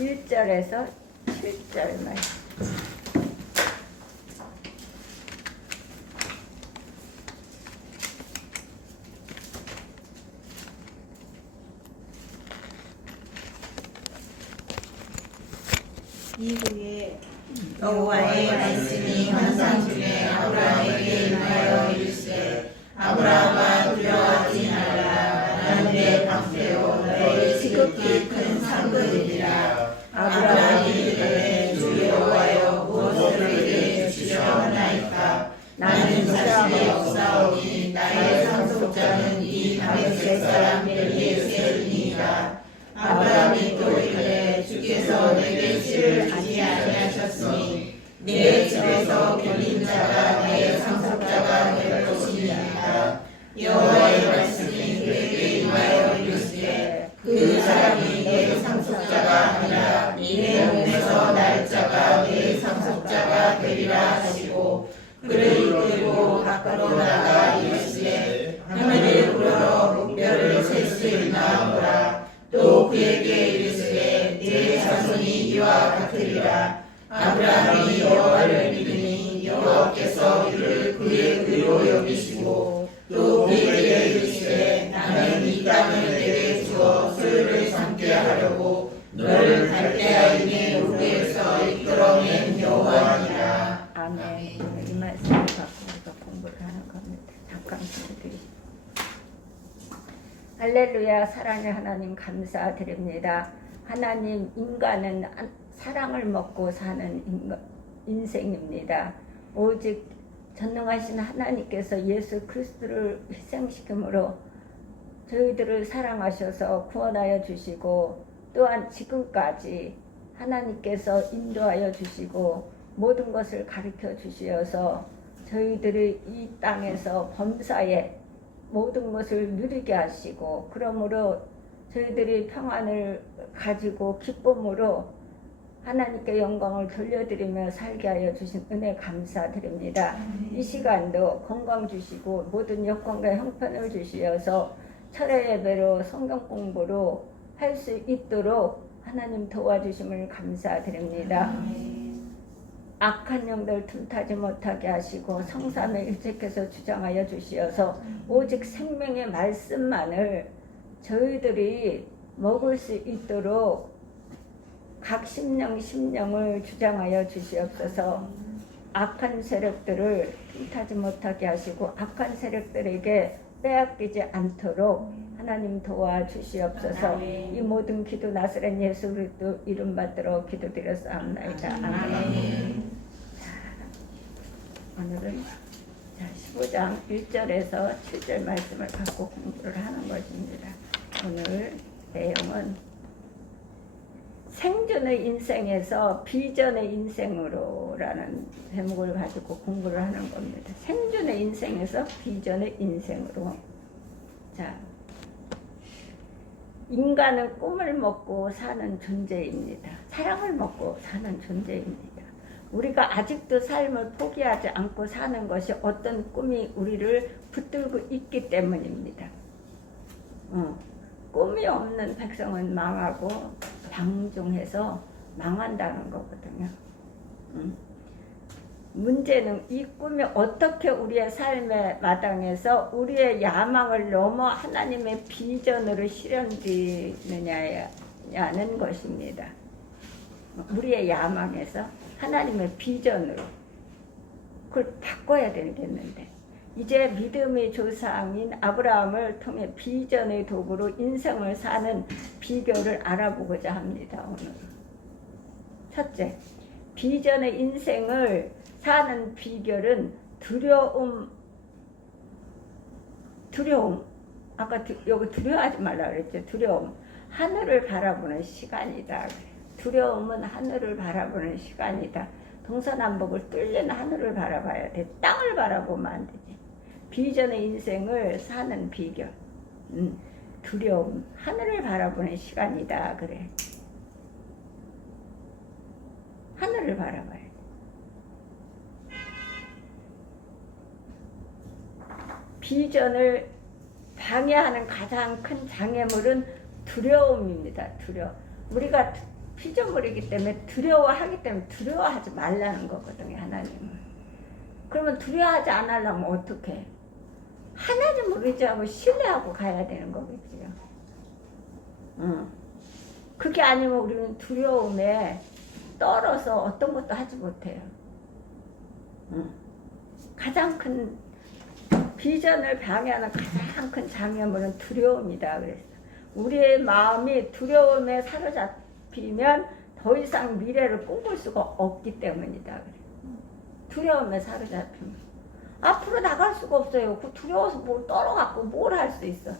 1절에서 7절 말씀. 이후에 여호와의 말씀이 환상 중에 아브라함에게 임하여 이르시되 아브라함아 두려워하지 말라. 나는 내 방패요 너의 지극히 큰 상급이니라. 아브라함이 이르되 주 여호와여 무엇을 내게 주시려 하나이까. 나는 자식이 없사오니 나의 상속자는 이 다메섹 사람 엘리에셀이니이다. 아브라함이 또 이르되 주께서 내게 씨를 주지 아니하셨으니 내 집에서 걸린 자가 내 상속자가 될 것이니이다. 여호와의 말씀이 그에게 임하여 이르시되 그 사람이 내 상속자가 아니라 내 몸에서 날 자가 내 상속자가 되리라 하시고 그를 이끌고 밖으로 나가 이르시되 하늘을 우러러 목별을 셀 수 있나 보라. 또 그에게 이르시되 네 자손이 이와 같으리라. 아브라함이 여호와를 믿으니 여호와께서 이를 그의 의로 여기시고 또 그에게 이르시되 나는 이 땅을 내게 주어 소유를 삼게 하려고 너를 갈대아인의 우르에서 이끌어낸 여호와니라. 아멘. 이 말씀을 갖고 우리가 공부를 하는 겁니다. 잠깐 기도드리십시오. 할렐루야. 사랑의 하나님 감사드립니다. 하나님, 인간은 사랑을 먹고 사는 인생입니다. 오직 전능하신 하나님께서 예수 그리스도를 희생시킴으로 저희들을 사랑하셔서 구원하여 주시고 또한 지금까지 하나님께서 인도하여 주시고 모든 것을 가르쳐 주시어서 저희들이 이 땅에서 범사에 모든 것을 누리게 하시고 그러므로 저희들이 평안을 가지고 기쁨으로 하나님께 영광을 돌려드리며 살게 하여 주신 은혜 감사드립니다. 이 시간도 건강 주시고 모든 여건과 형편을 주시어서 철회 예배로 성경 공부로 할 수 있도록 하나님 도와주심을 감사드립니다. 악한 영들 틈타지 못하게 하시고 성삼에 일체께서 주장하여 주시어서 오직 생명의 말씀만을 저희들이 먹을 수 있도록 각 심령을 주장하여 주시옵소서. 악한 세력들을 틈타지 못하게 하시고 악한 세력들에게 빼앗기지 않도록 하나님 도와주시옵소서. 이 모든 기도 나사렛 예수 그리스도 이름 받들어 기도드렸사옵나이다. 아멘. 오늘은 15장 1절에서 7절 말씀을 갖고 공부를 하는 것입니다. 오늘 내용은 생존의 인생에서 비전의 인생으로라는 제목을 가지고 공부를 하는 겁니다. 생존의 인생에서 비전의 인생으로. 자, 인간은 꿈을 먹고 사는 존재입니다. 사랑을 먹고 사는 존재입니다. 우리가 아직도 삶을 포기하지 않고 사는 것이 어떤 꿈이 우리를 붙들고 있기 때문입니다. 꿈이 없는 백성은 망하고 방종해서 망한다는 거거든요. 문제는 이 꿈이 어떻게 우리의 삶의 마당에서 우리의 야망을 넘어 하나님의 비전으로 실현되느냐는 것입니다. 우리의 야망에서 하나님의 비전으로 그걸 바꿔야 되겠는데 이제 믿음의 조상인 아브라함을 통해 비전의 도구로 인생을 사는 비결을 알아보고자 합니다. 오늘 첫째, 비전의 인생을 사는 비결은 두려움. 아까 여기 두려워하지 말라 그랬죠. 두려움. 하늘을 바라보는 시간이다. 두려움은 하늘을 바라보는 시간이다. 동서남북을 뚫는 하늘을 바라봐야 돼. 땅을 바라보면 안 되지. 비전의 인생을 사는 비결. 두려움. 하늘을 바라보는 시간이다. 그래. 하늘을 바라봐야 돼. 비전을 방해하는 가장 큰 장애물은 두려움입니다. 두려움. 우리가 피조물이기 때문에 두려워하기 때문에 두려워하지 말라는 거거든요, 하나님은. 그러면 두려워하지 않으려면 어떻게? 하나님을 의지하고 신뢰하고 가야 되는 거겠지요. 그게 아니면 우리는 두려움에 떨어서 어떤 것도 하지 못해요. 가장 큰 비전을 방해하는 가장 큰 장애물은 두려움이다 그랬어. 우리의 마음이 두려움에 사로잡히면 더 이상 미래를 꿈꿀 수가 없기 때문이다 그래. 두려움에 사로잡히면 앞으로 나갈 수가 없어요. 그 두려워서 뭘 떨어갖고 뭘 할 수 있어.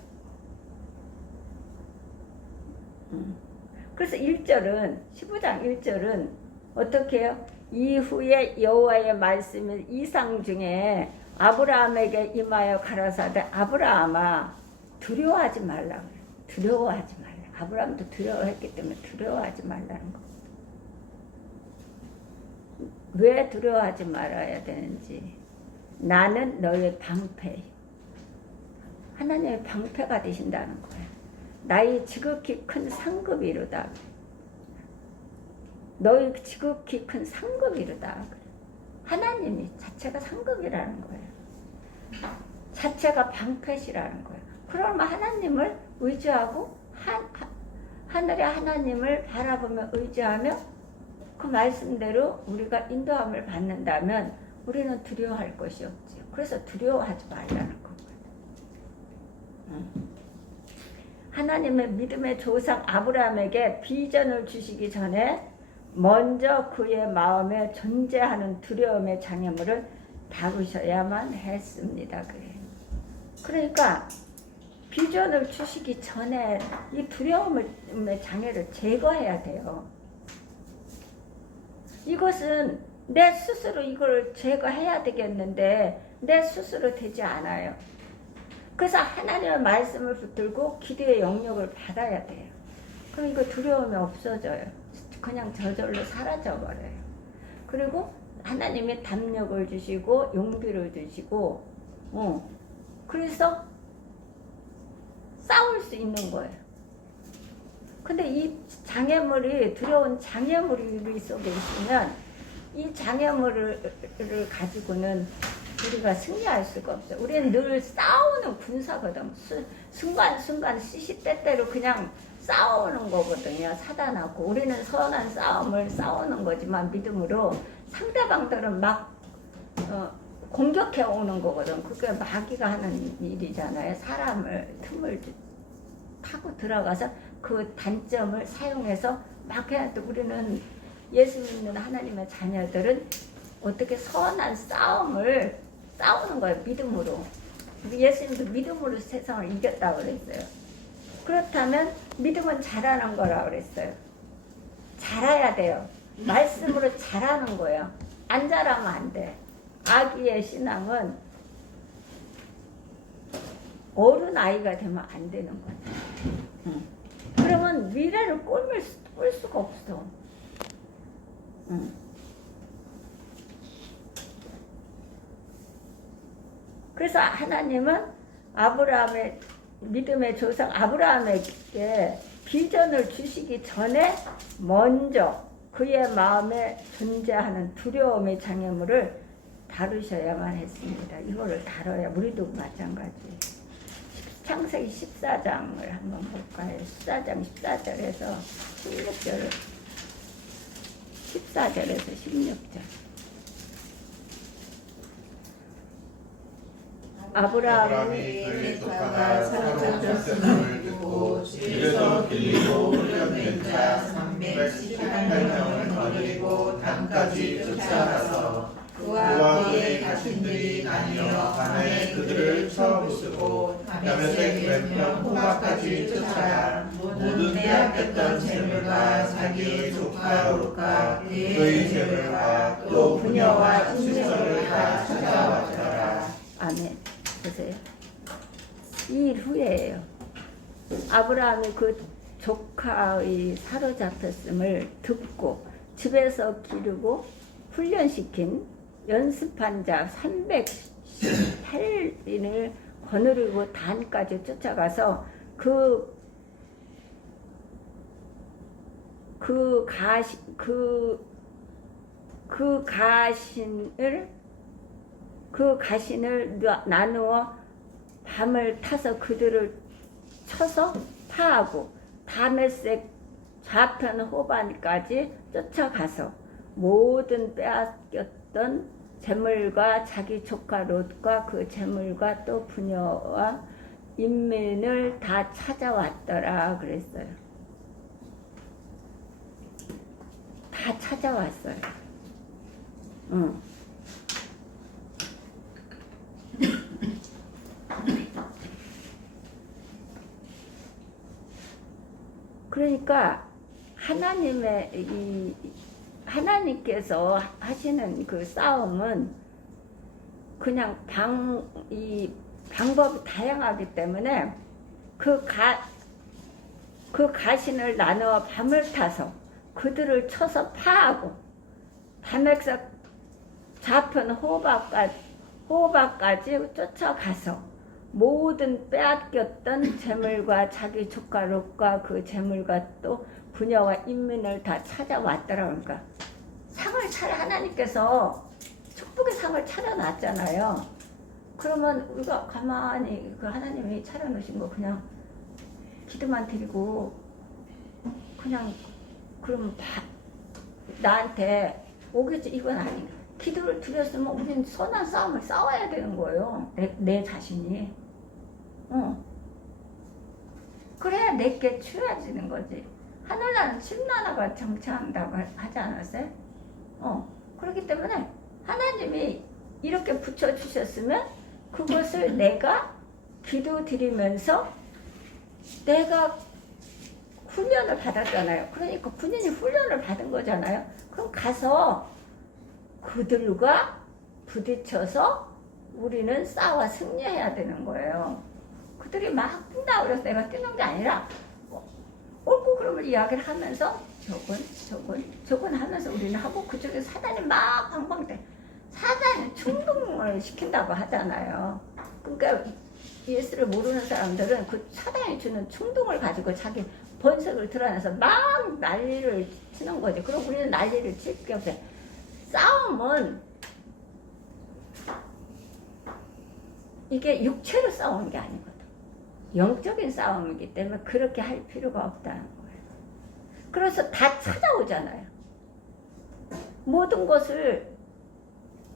그래서 1절은 15장 1절은 어떻게 해요? 이후에 여호와의 말씀이 이상 중에 아브라함에게 임하여 가라사대 아브라함아 두려워하지 말라 그래. 두려워하지 말라. 아브라함도 두려워했기 때문에 두려워하지 말라는 거. 왜 두려워하지 말아야 되는지. 나는 너의 방패. 하나님의 방패가 되신다는 거야. 나의 지극히 큰 상급이로다. 너의 지극히 큰 상급이로다. 하나님이 자체가 상급이라는 거예요. 자체가 방패시라는 거예요. 그러면 하나님을 의지하고 하늘의 하나님을 바라보며 의지하며 그 말씀대로 우리가 인도함을 받는다면 우리는 두려워할 것이 없지요. 그래서 두려워하지 말라는 거거든요. 하나님의 믿음의 조상 아브라함에게 비전을 주시기 전에 먼저 그의 마음에 존재하는 두려움의 장애물을 다루셔야만 했습니다. 그러니까 비전을 주시기 전에 이 두려움의 장애를 제거해야 돼요. 이것은 내 스스로 이걸 제거해야 되겠는데 내 스스로 되지 않아요. 그래서 하나님의 말씀을 붙들고 기도의 영역을 받아야 돼요. 그럼 이거 두려움이 없어져요. 그냥 저절로 사라져버려요. 그리고 하나님이 담력을 주시고 용기를 주시고 그래서 싸울 수 있는 거예요. 근데 이 장애물이 두려운 장애물이 우리 속에 있으면 이 장애물을 가지고는 우리가 승리할 수가 없어요. 우리는 늘 싸우는 군사거든. 순간순간 시시때때로 그냥 싸우는 거거든요. 사단하고. 우리는 선한 싸움을 싸우는 거지만 믿음으로 상대방들은 막 공격해 오는 거거든. 그게 마귀가 하는 일이잖아요. 사람을 틈을 타고 들어가서 그 단점을 사용해서 막 해야 돼. 우리는 예수 믿는 하나님의 자녀들은 어떻게 선한 싸움을 싸우는 거예요. 믿음으로. 예수님도 믿음으로 세상을 이겼다고 그랬어요. 그렇다면 믿음은 잘하는 거라고 그랬어요. 잘해야 돼요. 말씀으로 잘하는 거예요. 안 잘하면 안 돼. 아기의 신앙은 어른 아이가 되면 안 되는 거야. 그러면 미래를 꿀 수가 없어. 그래서 하나님은 아브라함의 믿음의 조상 아브라함에게 비전을 주시기 전에 먼저 그의 마음에 존재하는 두려움의 장애물을 다루셔야만 했습니다. 이거를 다뤄야 우리도 마찬가지. 창세기 14장을 한번 볼까요? 14장 14절에서 16절 14절에서 16절 아브라함이 그의 조카가 사로잡혔음을 듣고 집에서 길리고 훈련된 자 318명을 거느리고 단까지 쫓아가서 그와 그의 가신들이 나뉘어 밤에 그들을 쳐부수고 다메섹 왼편 호바까지 쫓아가 모든 빼앗겼던 재물과 자기의 조카 롯과 그의 재물과 또 부녀와 친척을 다 찾아왔더라. 아멘. 보세요. 이 일 후에예요. 아브라함이 그 조카의 사로잡혔음을 듣고 집에서 기르고 훈련시킨 연습한 자 318인을 거느리고 단까지 쫓아가서 그 그 가신을 나누어 밤을 타서 그들을 쳐서 파하고 다메섹 좌편 호반까지 쫓아가서 모든 빼앗겼던 재물과 자기 조카 롯과 그 재물과 또 부녀와 인민을 다 찾아왔더라 그랬어요. 다 찾아왔어요. 응. 그러니까 하나님께서 하시는 그 싸움은 그냥 방법이 다양하기 때문에 그 가신을 나누어 밤을 타서 그들을 쳐서 파하고 다메섹 좌편 호바까지 쫓아가서 모든 빼앗겼던 재물과 자기 조카 롯과 그 재물과 또 부녀와 인민을 다 찾아왔더라. 그러니까 하나님께서 축복의 상을 차려놨잖아요. 그러면 우리가 가만히 그 하나님이 차려놓으신 거 그냥 기도만 드리고 그냥 그럼 나한테 오겠지 이건 아니에요. 기도를 드렸으면 우리는 선한 싸움을 싸워야 되는 거예요. 내 자신이. 그래야 내게 추해지는 거지. 하늘나라는 심나라가 정착한다고 하지 않았어요? 그렇기 때문에 하나님이 이렇게 붙여주셨으면 그것을 내가 기도 드리면서 내가 훈련을 받았잖아요. 그러니까 군인이 훈련을 받은 거잖아요. 그럼 가서 그들과 부딪혀서 우리는 싸워 승리해야 되는 거예요. 그들이 막 뛴다 그래서 내가 뛰는 게 아니라 옳고 그름을 이야기를 하면서 저건 하면서 우리는 하고 그쪽에 사단이 막 방방대. 사단이 충동을 시킨다고 하잖아요. 그러니까 예수를 모르는 사람들은 그 사단이 주는 충동을 가지고 자기 본색을 드러내서 막 난리를 치는 거지. 그럼 우리는 난리를 칠 게 없어요. 싸움은 이게 육체로 싸우는 게 아니거든. 영적인 싸움이기 때문에 그렇게 할 필요가 없다는 거예요. 그래서 다 찾아오잖아요. 모든 것을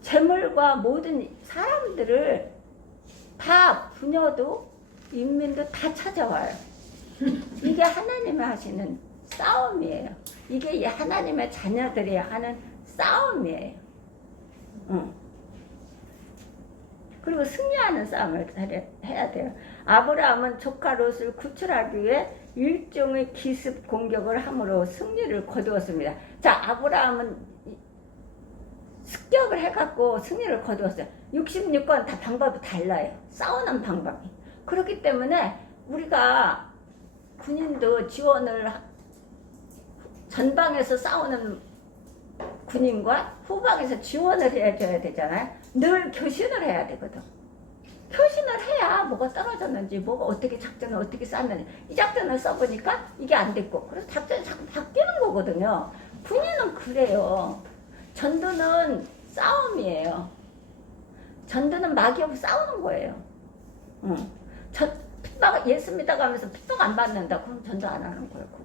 재물과 모든 사람들을 다 부녀도 인민도 다 찾아와요. 이게 하나님이 하시는 싸움이에요. 이게 하나님의 자녀들이 하는 싸움이에요. 그리고 승리하는 싸움을 해야 돼요. 아브라함은 조카 롯을 구출하기 위해 일종의 기습 공격을 함으로 승리를 거두었습니다. 자, 아브라함은 습격을 해갖고 승리를 거두었어요. 66건 다 방법이 달라요. 싸우는 방법이. 그렇기 때문에 우리가 군인도 지원을 전방에서 싸우는 군인과 후방에서 지원을 해줘야 되잖아요. 늘 교신을 해야 되거든. 교신을 해야 뭐가 떨어졌는지 뭐가 어떻게 작전을 어떻게 쌌는지 이 작전을 써보니까 이게 안 됐고 그래서 작전이 자꾸 바뀌는 거거든요. 군인은 그래요. 전도는 싸움이에요. 전도는 마귀하고 싸우는 거예요. 핍박 예수 믿어가면서 핍박 안 받는다. 그럼 전도 안 하는 거예요. 그걸.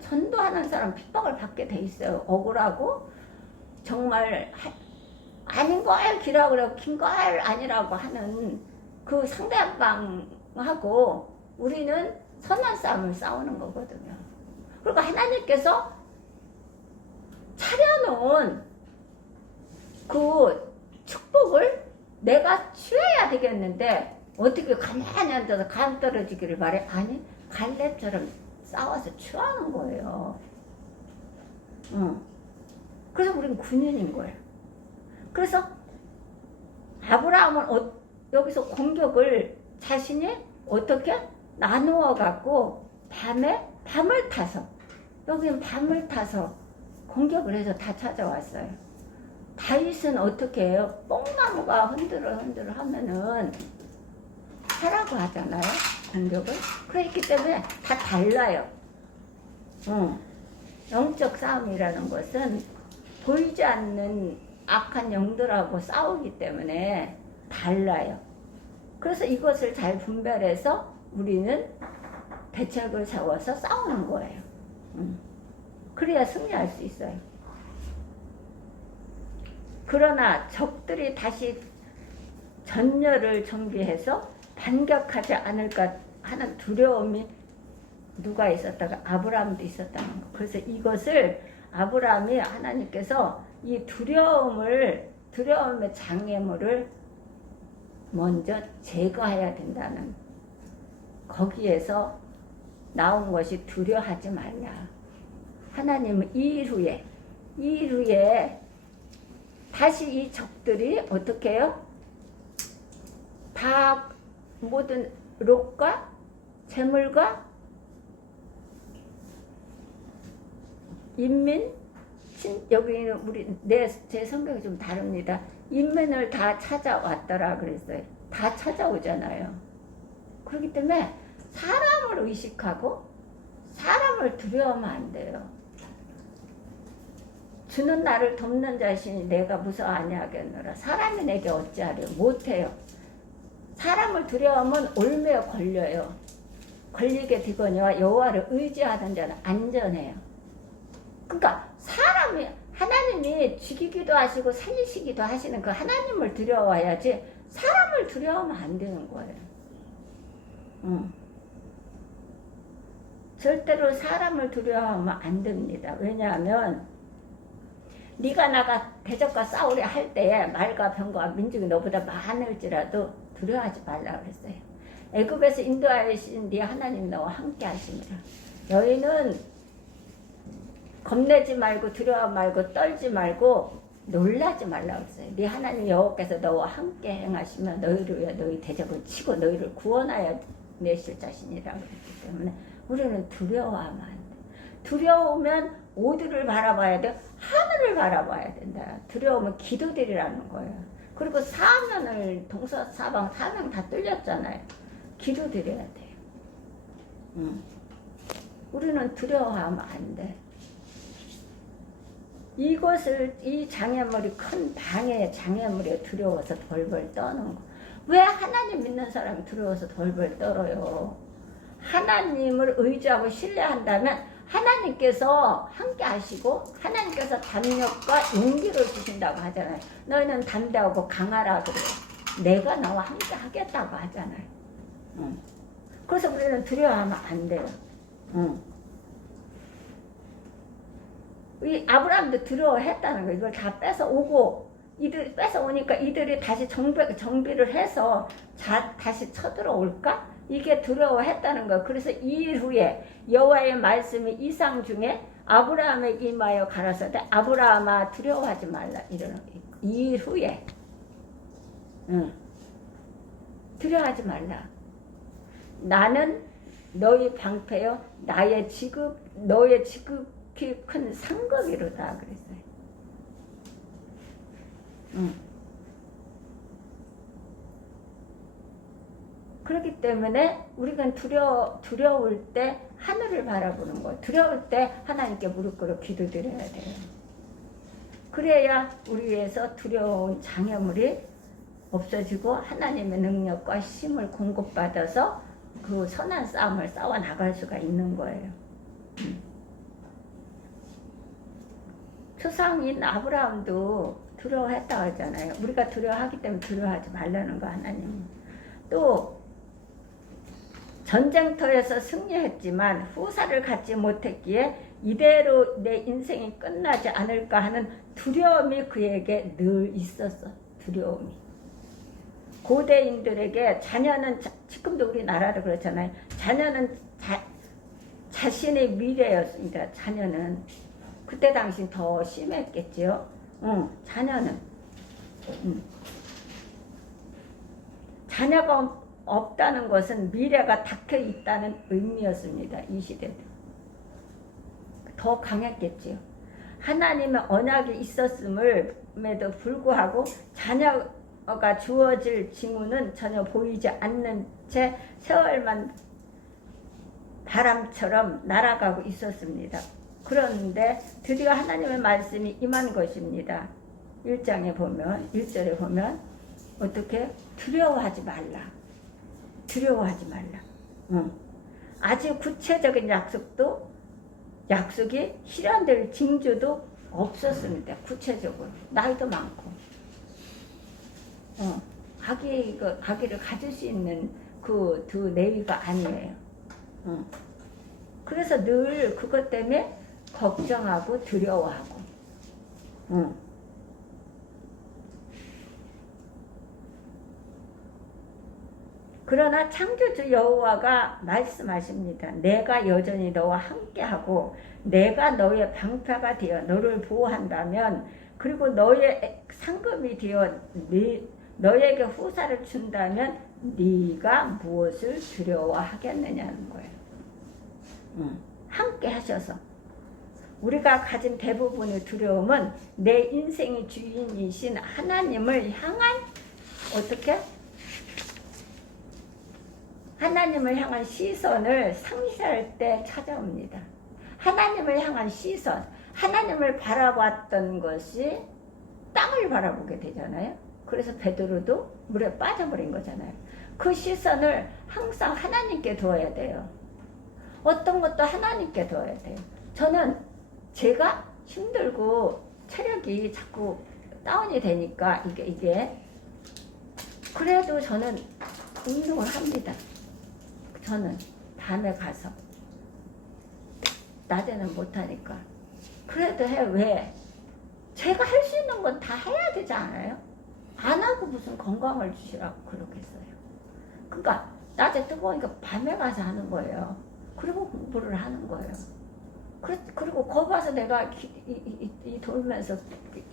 전도하는 사람 핍박을 받게 돼 있어요. 억울하고 정말 아닌 걸 기라고 그러고 긴 걸 아니라고 하는 그 상대방하고 우리는 선한 싸움을 싸우는 거거든요. 그리고 하나님께서 차려놓은 그 축복을 내가 취해야 되겠는데 어떻게 가만히 앉아서 감 떨어지기를 바래? 아니, 갈렙처럼 싸워서 취하는 거예요. 그래서 우리는 군인인 거예요. 그래서 아브라함은 여기서 공격을 자신이 어떻게 나누어 갖고 밤을 타서 여기는 밤을 타서 공격을 해서 다 찾아왔어요. 다윗은 어떻게 해요? 뽕나무가 흔들어 하면은 하라고 하잖아요. 간격을. 그렇기 때문에 다 달라요. 영적 싸움이라는 것은 보이지 않는 악한 영들하고 싸우기 때문에 달라요. 그래서 이것을 잘 분별해서 우리는 대책을 세워서 싸우는 거예요. 그래야 승리할 수 있어요. 그러나 적들이 다시 전열을 정비해서 반격하지 않을까 하는 두려움이 누가 있었다가 아브라함도 있었다는 거. 그래서 이것을 아브라함이 하나님께서 이 두려움의 장애물을 먼저 제거해야 된다는, 거기에서 나온 것이 두려워하지 말라. 하나님은 이 일 후에 다시 이 적들이 어떻게 해요? 다 모든 롯과 재물과 인민, 여기는 제 성경이 좀 다릅니다. 인민을 다 찾아왔더라 그랬어요. 다 찾아오잖아요. 그렇기 때문에 사람을 의식하고 사람을 두려워하면 안 돼요. 주는 나를 돕는 자신이 내가 무서워 아니하겠노라. 사람이 내게 어찌하려 못해요. 사람을 두려워하면 올매어 걸려요. 걸리게 되거니와 여호와를 의지하는 자는 안전해요. 그러니까 사람이, 하나님이 죽이기도 하시고 살리시기도 하시는 그 하나님을 두려워해야지 사람을 두려워하면 안 되는 거예요. 절대로 사람을 두려워하면 안 됩니다. 왜냐하면 네가 나가 대적과 싸우려 할 때에 말과 병과 민중이 너보다 많을지라도 두려워하지 말라 그랬어요. 애굽에서 인도하신 네 하나님 너와 함께 하시니라. 너희는 겁내지 말고 두려워 말고 떨지 말고 놀라지 말라 그랬어요. 네 하나님 여호와께서 너와 함께 행하시며 너희를 위해 너희 대적을 치고 너희를 구원하여 내실 자신이라 그랬기 때문에 우리는 두려워하면 안 돼. 두려우면 어디를 바라봐야 돼? 하늘을 바라봐야 된다. 두려우면 기도드리라는 거예요. 그리고 사면을 동서사방 사명 다 뚫렸잖아요. 기도드려야 돼요. 우리는 두려워하면 안 돼. 이것을, 이 장애물이 큰 방해의 장애물에 두려워서 벌벌 떠는 거. 왜 하나님 믿는 사람이 두려워서 벌벌 떨어요? 하나님을 의지하고 신뢰한다면 하나님께서 함께 하시고 하나님께서 담력과 용기를 주신다고 하잖아요. 너희는 담대하고 강하라 그래요. 내가 너와 함께 하겠다고 하잖아요. 그래서 우리는 두려워하면 안 돼요. 이 아브라함도 두려워했다는 거. 이걸 다 뺏어오고 이들이 뺏어오니까 이들이 다시 정비를 해서 다시 쳐들어올까? 이게 두려워했다는 거. 그래서 이 일 후에 여호와의 말씀이 이상 중에 아브라함에게 임하여 가라사대 아브라함아 두려워하지 말라. 이러는 이 일 후에 두려워하지 말라. 나는 너희 방패요 너의 지극히 큰 상급이로다 그랬어요. 그렇기 때문에 우리가 두려울 때 하늘을 바라보는 거예요. 두려울 때 하나님께 무릎 꿇어 기도드려야 돼요. 그래야 우리에서 두려운 장애물이 없어지고 하나님의 능력과 힘을 공급받아서 그 선한 싸움을 싸워 나갈 수가 있는 거예요. 조상인 아브라함도 두려워했다고 하잖아요. 우리가 두려워하기 때문에 두려워하지 말라는 거 하나님. 또 전쟁터에서 승리했지만 후사를 갖지 못했기에 이대로 내 인생이 끝나지 않을까 하는 두려움이 그에게 늘 있었어. 두려움이. 고대인들에게 자녀는 지금도 우리나라도 그렇잖아요. 자녀는 자신의 미래였습니다. 자녀는 그때 당시 더 심했겠지요. 자녀는 자녀가 없다는 것은 미래가 닫혀 있다는 의미였습니다. 이 시대도 더 강했겠지요. 하나님의 언약이 있었음에도 불구하고 자녀 징후가 주어질 징후는 전혀 보이지 않는 채 세월만 바람처럼 날아가고 있었습니다. 그런데 드디어 하나님의 말씀이 임한 것입니다. 1장에 보면 1절에 보면 어떻게 두려워하지 말라. 두려워하지 말라. 아주 구체적인 약속이 실현될 징조도 없었습니다. 구체적으로 나이도 많고 아기를 가질 수 있는 그 두 내위가 아니에요. 그래서 늘 그것 때문에 걱정하고 두려워하고 그러나 창조주 여호와가 말씀하십니다. 내가 여전히 너와 함께하고 내가 너의 방패가 되어 너를 보호한다면 그리고 너의 상급이 되어 너에게 후사를 준다면 네가 무엇을 두려워하겠느냐는 거예요. 함께 하셔서 우리가 가진 대부분의 두려움은 내 인생의 주인이신 하나님을 향한 어떻게? 하나님을 향한 시선을 상실할 때 찾아옵니다. 하나님을 향한 시선, 하나님을 바라봤던 것이 땅을 바라보게 되잖아요. 그래서 베드로도 물에 빠져버린 거잖아요. 그 시선을 항상 하나님께 두어야 돼요. 어떤 것도 하나님께 두어야 돼요. 저는 제가 힘들고 체력이 자꾸 다운이 되니까 이게 그래도 저는 운동을 합니다. 저는 밤에 가서 낮에는 못하니까 그래도 해. 왜? 제가 할 수 있는 건 다 해야 되지 않아요? 안 하고 무슨 건강을 주시라고 그러겠어요. 그러니까 낮에 뜨거우니까 밤에 가서 하는 거예요. 그리고 공부를 하는 거예요. 그리고 거기 와서 내가 돌면서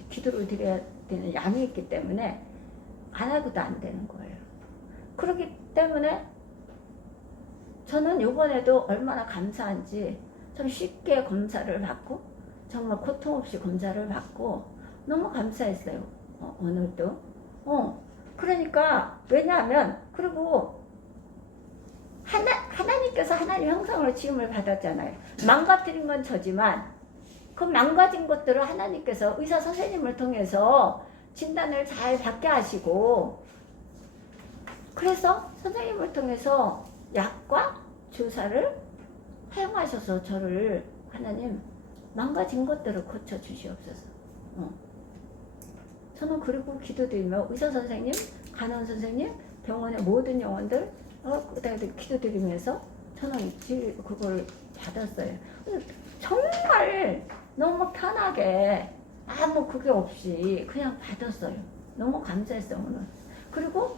기도를 드려야 되는 양이 있기 때문에 안 하고도 안 되는 거예요. 그렇기 때문에 저는 이번에도 얼마나 감사한지 좀 쉽게 검사를 받고 정말 고통 없이 검사를 받고 너무 감사했어요. 오늘도. 그러니까 왜냐하면 그리고 하나님께서 하나님 형상으로 지음을 받았잖아요. 망가뜨린 건 저지만 그 망가진 것들을 하나님께서 의사 선생님을 통해서 진단을 잘 받게 하시고 그래서 선생님을 통해서 약과 주사를 사용하셔서 저를 하나님 망가진 것들을 고쳐주시옵소서. 저는 그리고 기도드리며 의사 선생님, 간호사 선생님, 병원의 모든 영혼들 기도드리면서 저는 그걸 받았어요. 정말 너무 편하게 아무 그게 없이 그냥 받았어요. 너무 감사했어요 오늘. 그리고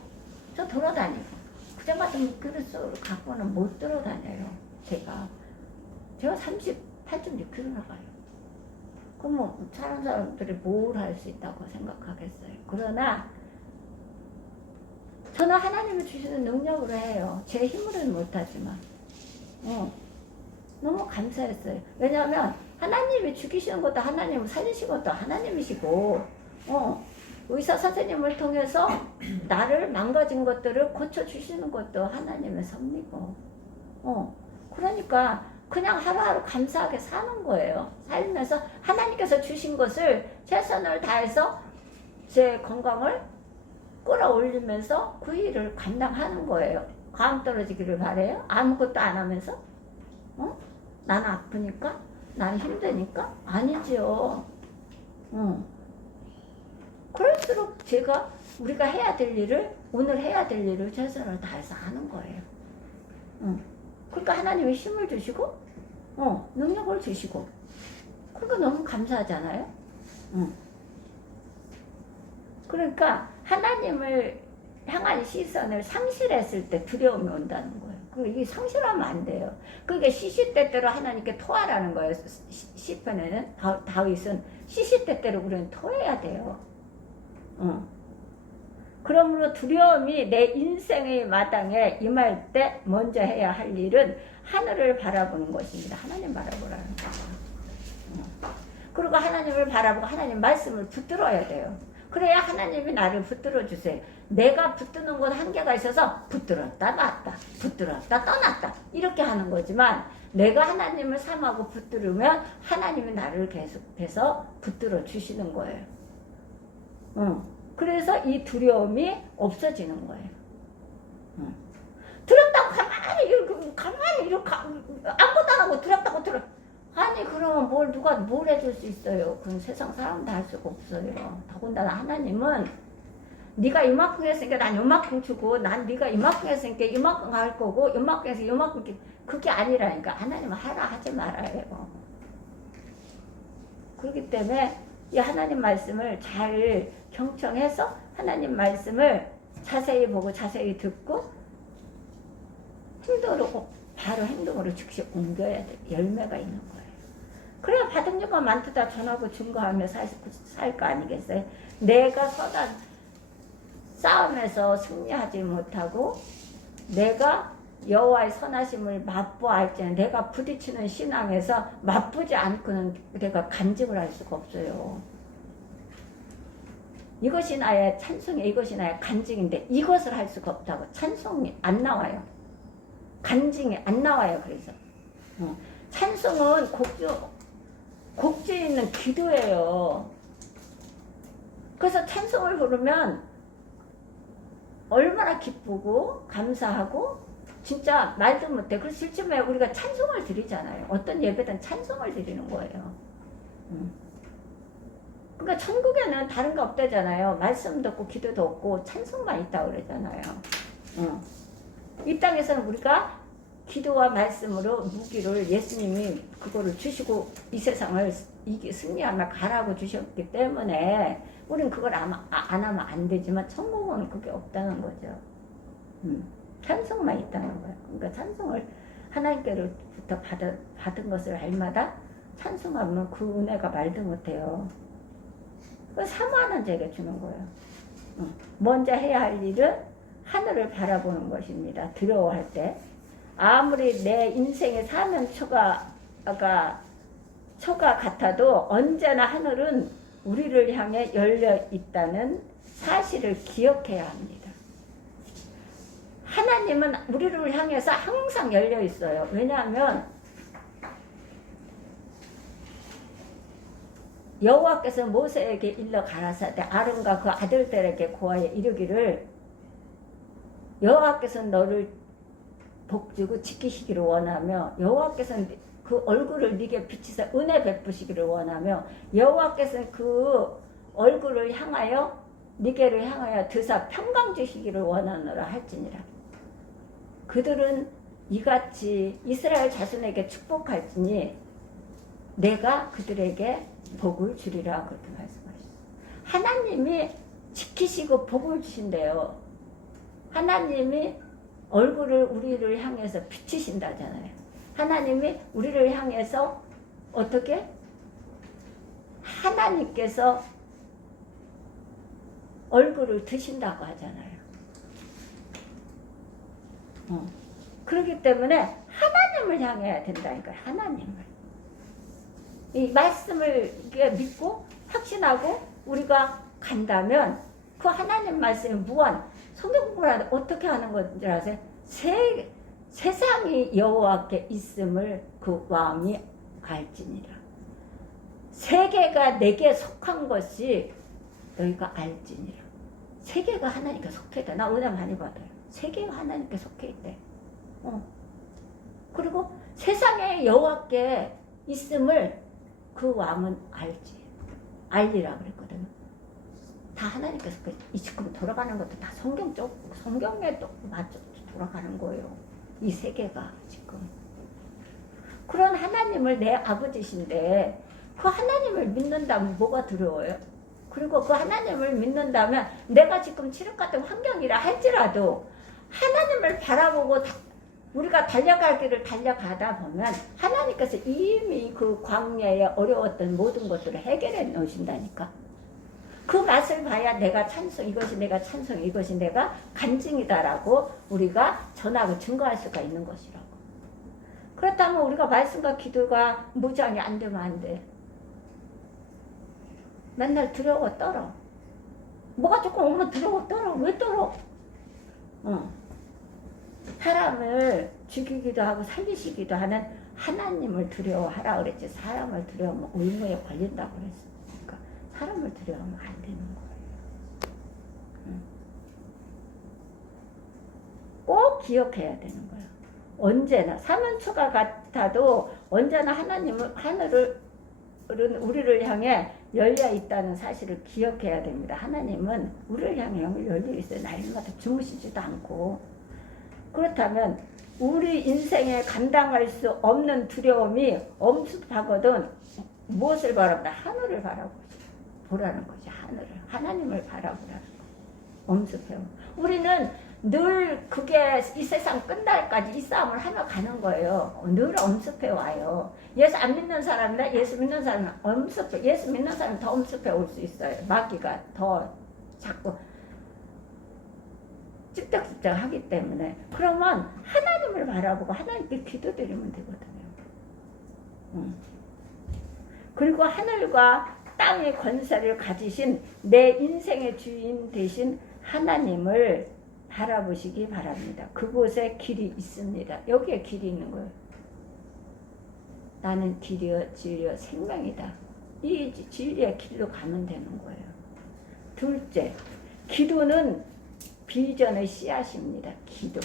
저 돌아다니고 그전 같은 그릇을 갖고는 못 돌아다녀요. 제가 38.6kg 나가요. 그럼 뭐 다른 사람들이 뭘 할 수 있다고 생각하겠어요. 그러나 저는 하나님이 주시는 능력으로 해요. 제 힘으로는 못하지만 너무 감사했어요. 왜냐하면 하나님이 죽이시는 것도 하나님, 살리시는 것도 하나님이시고 의사 선생님을 통해서 나를 망가진 것들을 고쳐주시는 것도 하나님의 섭리고 그러니까 그냥 하루하루 감사하게 사는 거예요. 살면서 하나님께서 주신 것을 최선을 다해서 제 건강을 끌어올리면서 그 일을 감당하는 거예요. 감 떨어지기를 바래요? 아무것도 안 하면서? 나는 아프니까? 나는 힘드니까? 아니지요. 그럴수록 우리가 해야 될 일을, 오늘 해야 될 일을 최선을 다해서 하는 거예요. 그러니까 하나님이 힘을 주시고, 능력을 주시고, 그러니까 너무 감사하잖아요. 그러니까 하나님을 향한 시선을 상실했을 때 두려움이 온다는 거예요. 그러니까 이게 상실하면 안 돼요. 그러니까 시시때때로 하나님께 토하라는 거예요. 시편에는 다윗은 시시때때로 우리는 토해야 돼요. 그러므로 두려움이 내 인생의 마당에 임할 때 먼저 해야 할 일은 하늘을 바라보는 것입니다. 하나님 바라보라는 거예요. 그리고 하나님을 바라보고 하나님 말씀을 붙들어야 돼요. 그래야 하나님이 나를 붙들어 주세요. 내가 붙드는 건 한계가 있어서 붙들었다 놨다, 붙들었다 떠났다 이렇게 하는 거지만 내가 하나님을 삼하고 붙들으면 하나님이 나를 계속해서 붙들어 주시는 거예요. 그래서 이 두려움이 없어지는 거예요. 두렵다고 가만히 이렇게 아무것도 안 하고 두렵다고 들어. 아니 그러면 누가 뭘 해줄 수 있어요? 그건 세상 사람도 할 수가 없어요. 더군다나 하나님은 네가 이만큼 했으니까 난 이만큼 주고 난 네가 이만큼 했으니까 이만큼 할 거고 이만큼 해서 이만큼 그게 아니라니까. 하나님은 하라 하지 말아요. 그렇기 때문에 이 하나님 말씀을 잘 경청해서 하나님 말씀을 자세히 보고 자세히 듣고 행동으로 바로 행동으로 즉시 옮겨야 돼. 열매가 있는 거예요. 그래야 받은 자가 많다 전하고 증거하며 살 거 아니겠어요? 내가 서단 싸움에서 승리하지 못하고 내가 여호와의 선하심을 맛보알지는 내가 부딪히는 신앙에서 맛보지 않고는 내가 간증을 할 수가 없어요. 이것이 나의 찬송이 이것이 나의 간증인데 이것을 할 수가 없다고. 찬송이 안 나와요. 간증이 안 나와요. 그래서 찬송은 곡지에 있는 기도예요. 그래서 찬송을 부르면 얼마나 기쁘고 감사하고 진짜 말도 못해. 그래서 실제로 우리가 찬송을 드리잖아요. 어떤 예배든 찬송을 드리는 거예요. 그러니까 천국에는 다른 거 없다잖아요. 말씀도 없고 기도도 없고 찬송만 있다고 그러잖아요. 이 땅에서는 우리가 기도와 말씀으로 무기를 예수님이 그거를 주시고 이 세상을 승리하며 가라고 주셨기 때문에 우리는 그걸 안 하면 안 되지만 천국은 그게 없다는 거죠. 찬송만 있다는 거예요. 그러니까 찬송을 하나님께로부터 받은 것을 알마다 찬송하면 그 은혜가 말도 못해요. 그 사모하는 자에게 주는 거예요. 먼저 해야 할 일은 하늘을 바라보는 것입니다. 두려워할 때. 아무리 내 인생의 사면초가 같아도 언제나 하늘은 우리를 향해 열려 있다는 사실을 기억해야 합니다. 하나님은 우리를 향해서 항상 열려 있어요. 왜냐하면 여호와께서 모세에게 일러 가라사대 아론과 그 아들들에게 고하여 이르기를 여호와께서는 너를 복주고 지키시기를 원하며 여호와께서는 그 얼굴을 네게 비치사 은혜 베푸시기를 원하며 여호와께서는 그 얼굴을 향하여 네게를 향하여 드사 평강 주시기를 원하노라 할지니라. 그들은 이같이 이스라엘 자손에게 축복할지니 내가 그들에게 복을 주리라 그렇게 말씀하셨어요. 하나님이 지키시고 복을 주신대요. 하나님이 얼굴을 우리를 향해서 비치신다잖아요. 하나님이 우리를 향해서 어떻게? 하나님께서 얼굴을 드신다고 하잖아요. 그렇기 때문에 하나님을 향해야 된다니까요. 하나님을. 이 말씀을 믿고 확신하고 우리가 간다면 그 하나님 말씀이 무한 성경 공부를 하는데 어떻게 하는 건지 아세요? 세상이 여호와께 있음을 그 왕이 알지니라. 세계가 내게 속한 것이 너희가 알지니라. 세계가 하나님께 속해 있다. 나 은혜 많이 받아요. 세계가 하나님께 속해 있대. 그리고 세상에 여호와께 있음을 그 왕은 알지. 알리라 그랬거든요. 다 하나님께서 지금 돌아가는 것도 다 성경에 또 맞춰 돌아가는 거예요. 이 세계가 지금. 그런 하나님을 내 아버지신데 그 하나님을 믿는다면 뭐가 두려워요? 그리고 그 하나님을 믿는다면 내가 지금 칠흑 같은 환경이라 할지라도 하나님을 바라보고 우리가 달려갈 길을 달려가다 보면 하나님께서 이미 그 광야에 어려웠던 모든 것들을 해결해 놓으신다니까. 그 맛을 봐야 내가 찬송, 이것이 내가 찬송, 이것이 내가 간증이다라고 우리가 전하고 증거할 수가 있는 것이라고. 그렇다면 우리가 말씀과 기도가 무장이 안 되면 안 돼. 맨날 두려워 떨어. 뭐가 조금 오면 떨어. 왜 떨어? 사람을 죽이기도 하고 살리시기도 하는 하나님을 두려워하라 그랬지. 사람을 두려워하면 의무에 걸린다고 그랬으니까 사람을 두려워하면 안 되는 거예요. 꼭 기억해야 되는 거예요. 언제나 사면초가 같아도 언제나 하늘은 우리를 향해 열려 있다는 사실을 기억해야 됩니다. 하나님은 우리를 향해 열려 있어요. 날마다 주무시지도 않고. 그렇다면 우리 인생에 감당할 수 없는 두려움이 엄습하거든 무엇을 바랍니다. 하늘을 보라는 거지. 하나님을 바라보라는 거. 엄습해요. 우리는 늘 그게 이 세상 끝날까지 이 싸움을 하며 가는 거예요. 늘 엄습해 와요. 예수 안 믿는 사람이나 예수 믿는 사람은 엄습해. 예수 믿는 사람은 더 엄습해 올 수 있어요. 마귀가 더 자꾸 찝적찝적 하기 때문에. 그러면 하나님을 바라보고 하나님께 기도드리면 되거든요. 그리고 하늘과 땅의 권세를 가지신 내 인생의 주인 되신 하나님을 바라보시기 바랍니다. 그곳에 길이 있습니다. 여기에 길이 있는 거예요. 나는 길이여 진리여 생명이다. 이 진리의 길로 가면 되는 거예요. 둘째, 기도는 비전의 씨앗입니다. 기도.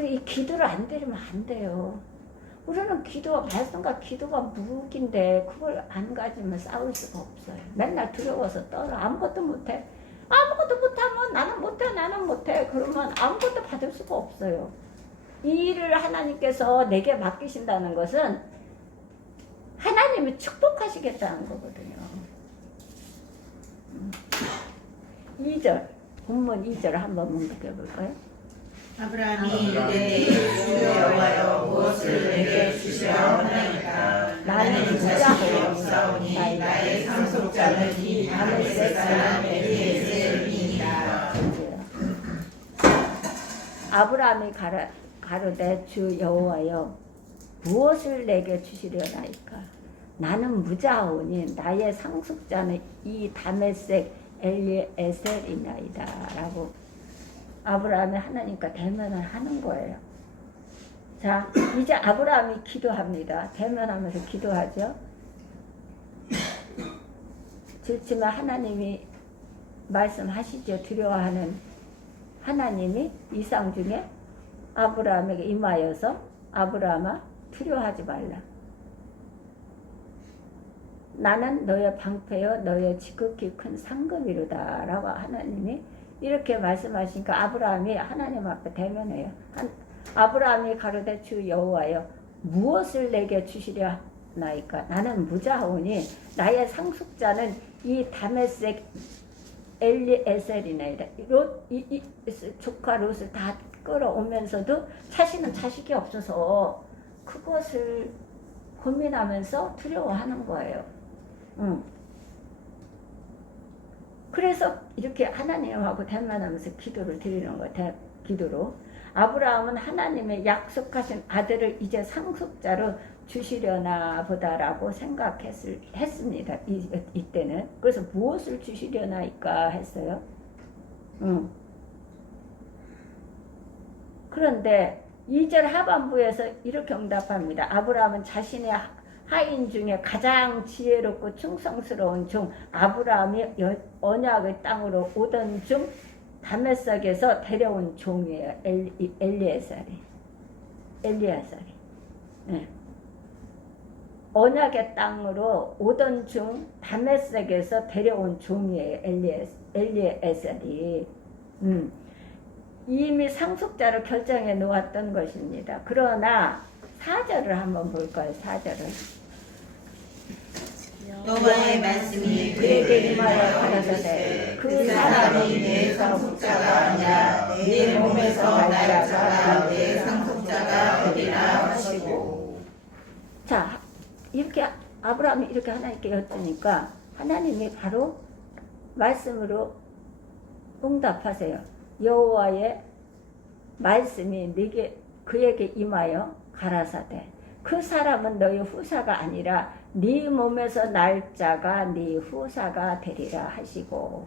이 기도를 안 드리면 안 돼요. 우리는 말씀과 기도가 무기인데 그걸 안 가지면 싸울 수가 없어요. 맨날 두려워서 떨어. 아무것도 못해. 아무것도 못하면 나는 못해. 그러면 아무것도 받을 수가 없어요. 이 일을 하나님께서 내게 맡기신다는 것은 하나님이 축복하시겠다는 거거든요. 2절, 본문 2절 한번 문득해 볼까요? 아브라함이 이르되 주 여호와여 무엇을 내게 주시려 하나이까 나는 무자고 없사오니 나의 상속자는 이 다메섹 사람 엘리에셀이니라. 아브라함이 가로되 주 여호와여 무엇을 내게 주시려나이까 나는 무자오니 나의 상속자는 이 다메섹 엘리에셀이나이다 라고 아브라함이 하나님과 대면을 하는 거예요. 자, 이제 아브라함이 기도합니다. 대면하면서 기도하죠. 그렇지만 하나님이 말씀하시죠. 두려워하는 하나님이 이상 중에 아브라함에게 임하여서 아브라함아 두려워하지 말라. 나는 너의 방패여 너의 지극히 큰 상급이로다 라고 하나님이 이렇게 말씀하시니까 아브라함이 하나님 앞에 대면해요. 아브라함이 가로되 주 여호와여 무엇을 내게 주시려 나이까 나는 무자오니 나의 상속자는 이 다메섹 엘리에셀이나이다. 조카 롯을 다 끌어오면서도 자신은 자식이 없어서 그것을 고민하면서 두려워하는 거예요. 그래서 이렇게 하나님하고 대면하면서 기도를 드리는 거예요. 기도로. 아브라함은 하나님의 약속하신 아들을 이제 상속자로 주시려나 보다라고 했습니다. 이때는. 그래서 무엇을 주시려나이까 했어요. 그런데 2절 하반부에서 이렇게 응답합니다. 아브라함은 자신의 하인 중에 가장 지혜롭고 충성스러운 종 아브라함이 언약의 땅으로 오던 중 다메섹에서 데려온 종이에요. 엘리에셀이. 네. 언약의 땅으로 오던 중 다메섹에서 데려온 종이에요. 엘리에셀이. 이미 상속자를 결정해 놓았던 것입니다. 그러나 4절을 한번 볼까요? 4절을. 여호와의 말씀이 그에게 임하여 가라사대 그 사람이 내 상속자가 아니라 내 몸에서 날 자라 내 상속자가 되리라 하시고. 자, 이렇게 아브라함이 이렇게 하나님께 여쭈니까 하나님이 바로 말씀으로 응답하세요. 여호와의 말씀이 그에게 임하여 가라사대 그 사람은 너희 후사가 아니라 네 몸에서 날 자가 네 후사가 되리라 하시고.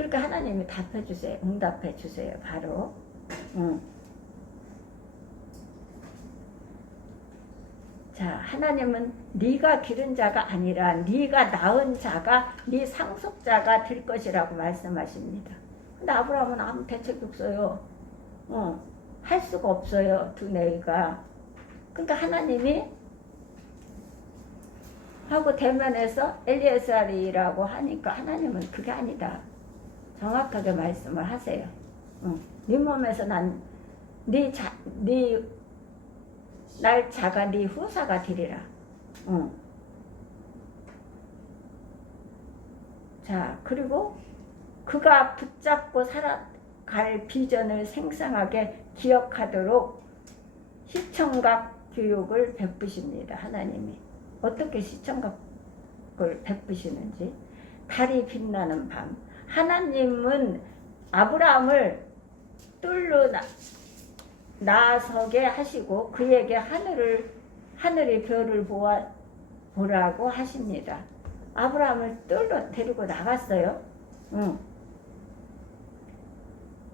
그러니까 하나님이 답해 주세요. 응답해 주세요. 바로. 자, 하나님은 네가 기른 자가 아니라 네가 낳은 자가 네 상속자가 될 것이라고 말씀하십니다. 근데 아브라함은 아무 대책이 없어요. 할 수가 없어요. 두 내가. 그러니까 하나님이 하고 대면에서 엘리에셀이라고 하니까 하나님은 그게 아니다. 정확하게 말씀을 하세요. 네 몸에서 날 자가 네 후사가 되리라. 자, 그리고 그가 붙잡고 살아갈 비전을 생생하게 기억하도록 시청각 교육을 베푸십니다. 하나님이 어떻게 시청각을 베푸시는지. 달이 빛나는 밤. 하나님은 아브라함을 뜰로 나서게 하시고 그에게 하늘의 별을 보라고 하십니다. 아브라함을 뜰로 데리고 나갔어요.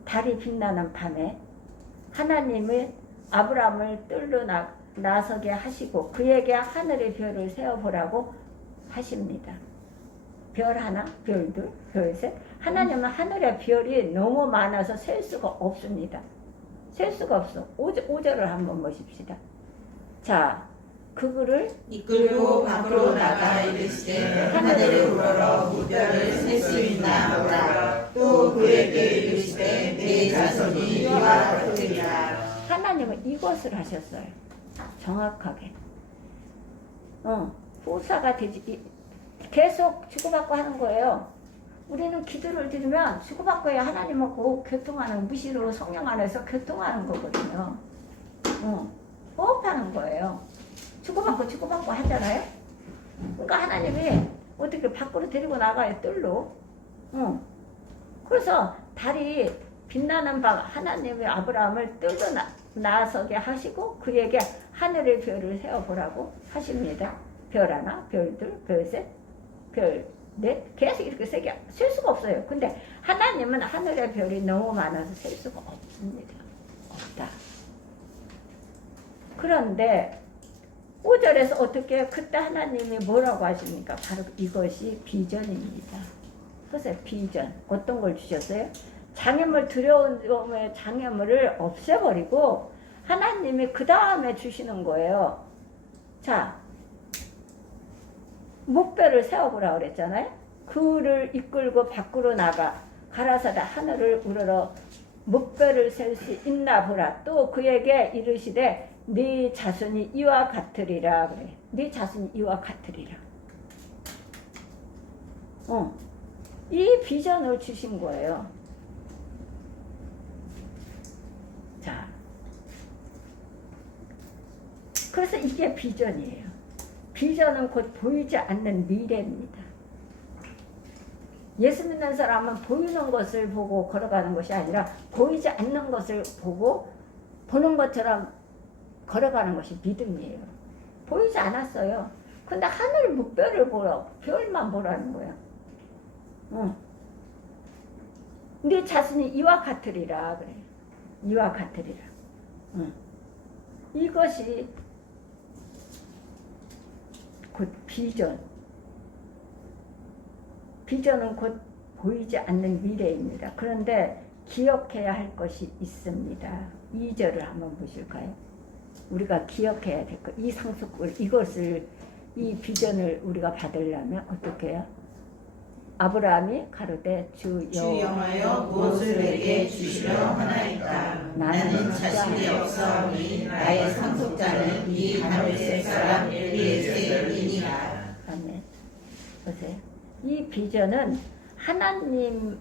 달이 빛나는 밤에 하나님은 아브라함을 뜰로 나서게 하시고 그에게 하늘의 별을 세어보라고 하십니다. 별 하나, 별 둘, 별 셋. 하나님은 하늘의 별이 너무 많아서 셀 수가 없습니다. 셀 수가 없어. 5절을 한번 보십시다. 자, 그거를 이끌고 밖으로 나가 이르시되 하늘을 우러러 무별을 셀 수 있나 보라. 또 그에게 이르시되 내 자손이 이와 같으리라. 하나님은 이것을 하셨어요. 정확하게. 후사가 되지. 계속 주고받고 하는 거예요. 우리는 기도를 드리면 주고받고 해야 하나님은 꼭 교통하는, 무시로 성령 안에서 교통하는 거거든요. 호흡하는 거예요. 주고받고 하잖아요. 그러니까 하나님이 어떻게 밖으로 데리고 나가요, 뜰로. 그래서 달이 빛나는 밤 하나님이 아브라함을 뜰로 나서게 하시고 그에게 하늘의 별을 세어보라고 하십니다. 별 하나, 별 둘, 별 셋, 별 넷. 계속 이렇게 세게 셀 수가 없어요. 근데 하나님은 하늘의 별이 너무 많아서 셀 수가 없습니다. 없다. 그런데 5절에서 어떻게 그때 하나님이 뭐라고 하십니까? 바로 이것이 비전입니다. 그래서 비전. 어떤 걸 주셨어요? 장애물, 두려운 장애물을 없애버리고 하나님이 그 다음에 주시는 거예요. 자, 목배를 세워보라 그랬잖아요. 그를 이끌고 밖으로 나가 가라사대 하늘을 우러러 목배를 셀 수 있나 보라. 또 그에게 이르시되 네 자손이 이와 같으리라 그래. 네 자손이 이와 같으리라. 이 비전을 주신 거예요. 자, 그래서 이게 비전이에요. 비전은 곧 보이지 않는 미래입니다. 예수 믿는 사람은 보이는 것을 보고 걸어가는 것이 아니라 보이지 않는 것을 보고 보는 것처럼 걸어가는 것이 믿음이에요. 보이지 않았어요. 근데 하늘 무별을 보라고, 별만 보라는 거야. 네 자신이 이와 같으리라 그래. 이와 같으리라. 이것이 곧 비전. 비전은 곧 보이지 않는 미래입니다. 그런데 기억해야 할 것이 있습니다. 2절을 한번 보실까요? 우리가 기억해야 될 것, 이 상속을, 이 비전을 우리가 받으려면 어떻게 해요? 아브라함이 가로되 주 여호와여 무엇을 내게 주시려 하나이까. 나는 자신이 없사오니 나의 상속자는 이 다메섹 사람 엘리에셀이니라. 아멘. 보세요. 이 비전은 하나님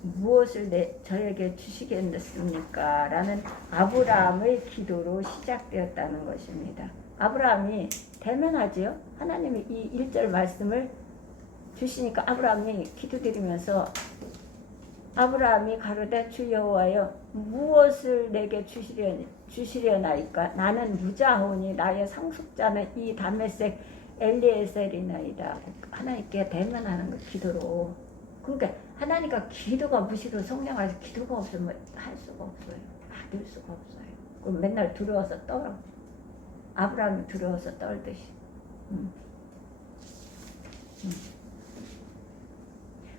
무엇을 저에게 주시겠습니까? 라는 아브라함의 기도로 시작되었다는 것입니다. 아브라함이 대면하지요. 하나님이 이 1절 말씀을 주시니까 아브라함이 기도드리면서 아브라함이 가로되 주 여호와여 무엇을 내게 주시려나이까. 나는 무자하오니 나의 상속자는 이 다메섹 엘리에셀이나이다. 하나님께 대면하는 거 기도로. 그러니까 하나님과 기도가 무시로 성령하서 기도가 없으면 할 수가 없어요. 받을 수가 없어요. 그럼 맨날 두려워서 떨어. 아브라함이 두려워서 떨듯이.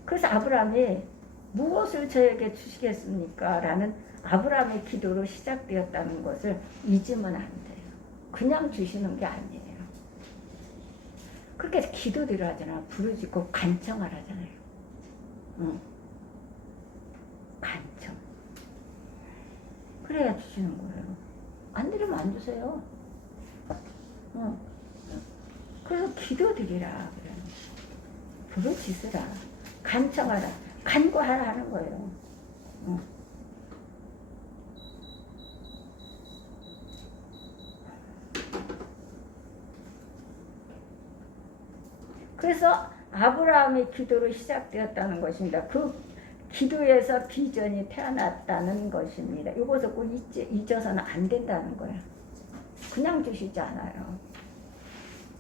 그래서 아브라함이 무엇을 저에게 주시겠습니까? 라는 아브라함의 기도로 시작되었다는 것을 잊으면 안 돼요. 그냥 주시는 게 아니에요. 그렇게 기도들을 하잖아. 부르짖고 간청을 하잖아요. 간청. 그래야 주시는 거예요. 안 드리면 안 주세요. 그래서 기도드리라. 그래요. 부르짖으라. 간청하라. 간구하라 하는 거예요. 그래서 아브라함의 기도로 시작되었다는 것입니다. 그 기도에서 비전이 태어났다는 것입니다. 이것을 꼭 잊어서는 안 된다는 거예요. 그냥 주시지 않아요.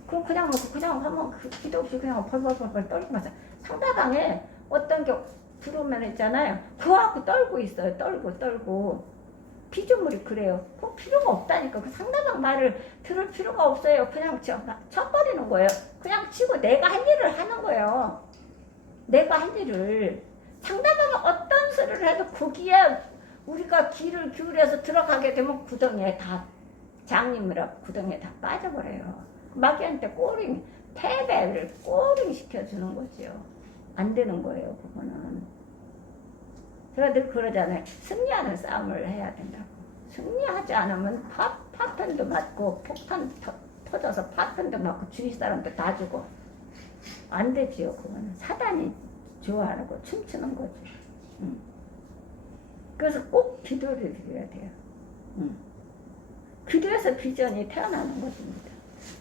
그럼 그냥 놓고 그냥 하면 그 기도 없이 그냥 벌벌벌 떨고만 상대방에 어떤 게 들어오면 있잖아요. 그거 갖고 떨고 있어요. 떨고. 피조물이 그래요. 그 필요가 없다니까. 그 상대방 말을 들을 필요가 없어요. 그냥 쳐버리는 거예요. 그냥 치고 내가 할 일을 하는 거예요. 내가 할 일을. 상대방이 어떤 소리를 해도 거기에 우리가 귀를 기울여서 들어가게 되면 구덩이에 다 장님이라 구덩이에 다 빠져버려요. 마귀한테 꼬링, 패배를 꼬링 시켜주는 거죠. 안 되는 거예요, 그거는. 제가 늘 그러잖아요. 승리하는 싸움을 해야 된다고. 승리하지 않으면 파편도 맞고 폭탄 터져서 파편도 맞고 주위 사람도 다 주고 안 되지요. 그거는 사단이 좋아하고 춤추는 거죠. 그래서 꼭 기도를 드려야 돼요. 기도에서 비전이 태어나는 것입니다.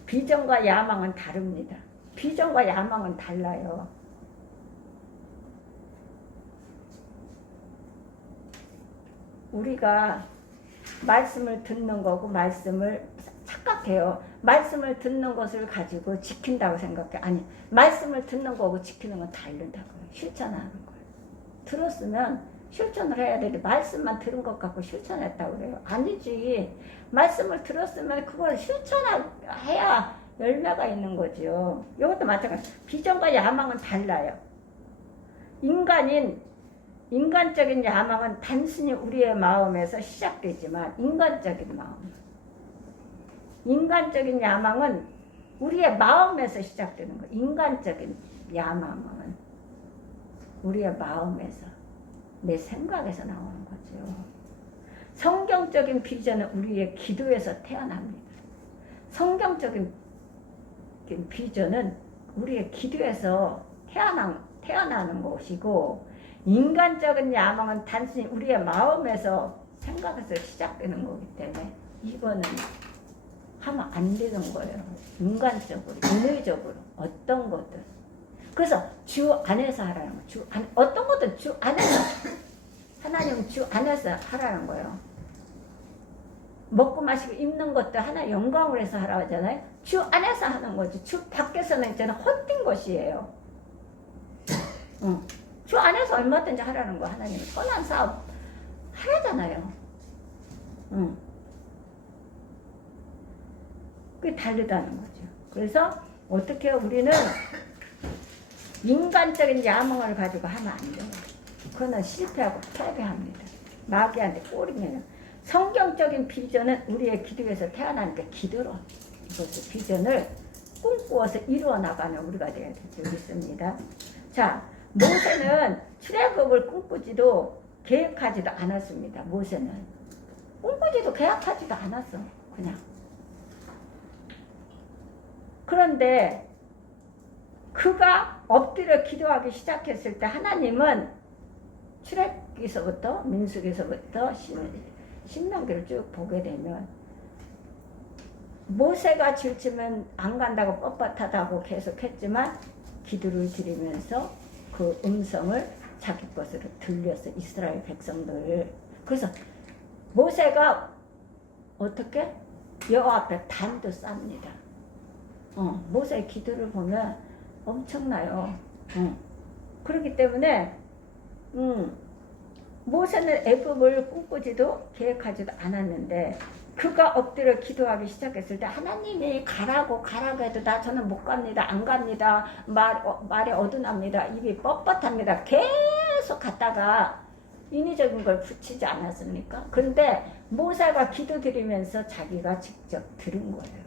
비전과 야망은 다릅니다. 비전과 야망은 달라요. 우리가 말씀을 듣는 거고 말씀을 착각해요. 말씀을 듣는 것을 가지고 지킨다고 생각해. 아니, 말씀을 듣는 거고 지키는 건 다르다고요. 실천하는 거예요. 들었으면 실천을 해야 되는데 말씀만 들은 것 같고 실천했다고 그래요. 아니지. 말씀을 들었으면 그걸 실천해야 열매가 있는 거죠. 이것도 마찬가지. 비전과 야망은 달라요. 인간적인 야망은 단순히 우리의 마음에서 시작되지만 인간적인 야망은 우리의 마음에서 시작되는 거예요. 인간적인 야망은 우리의 마음에서 내 생각에서 나오는 거죠. 성경적인 비전은 우리의 기도에서 태어납니다. 성경적인 비전은 우리의 기도에서 태어나는 것이고 인간적인 야망은 단순히 우리의 마음에서 생각에서 시작되는 거기 때문에 이거는 하면 안 되는 거예요. 인간적으로, 인의적으로 어떤 것든. 그래서 주 안에서 하라는 거예요. 어떤 것든 주 안에서 하나님 주 안에서 하라는 거예요. 먹고 마시고 입는 것도 하나 영광을 해서 하라 하잖아요. 주 안에서 하는 거지. 주 밖에서는 있잖아요. 헛된 것이에요. 주 안에서 얼마든지 하라는 거 하나님은 선한 사업 하라잖아요. 그게 다르다는 거죠. 그래서 어떻게 우리는 인간적인 야망을 가지고 하면 안 돼요. 그거는 실패하고 패배합니다. 마귀한테 꼬리면 성경적인 비전은 우리의 기도에서 태어나니까 기도로 이것을 비전을 꿈꾸어서 이루어 나가는 우리가 되어야 되겠습니다. 자, 모세는 출애굽을 꿈꾸지도 계획하지도 않았습니다. 모세는 꿈꾸지도 계획하지도 않았어. 그냥. 그런데 그가 엎드려 기도하기 시작했을 때 하나님은 출애굽에서부터 민수기서부터 신명기를 쭉 보게 되면 모세가 질치면 안 간다고 뻣뻣하다고 계속했지만 기도를 드리면서 그 음성을 자기 것으로 들려서 이스라엘 백성들. 그래서 모세가 어떻게 여호와 앞에 단도 쌉니다. 모세의 기도를 보면 엄청나요. 그렇기 때문에 모세는 애굽을 꿈꾸지도 계획하지도 않았는데 그가 엎드려 기도하기 시작했을 때 하나님이 가라고 해도 저는 못 갑니다. 안 갑니다. 말에 어두납니다. 입이 뻣뻣합니다. 계속 갔다가 인위적인 걸 붙이지 않았습니까? 그런데 모세가 기도드리면서 자기가 직접 들은 거예요.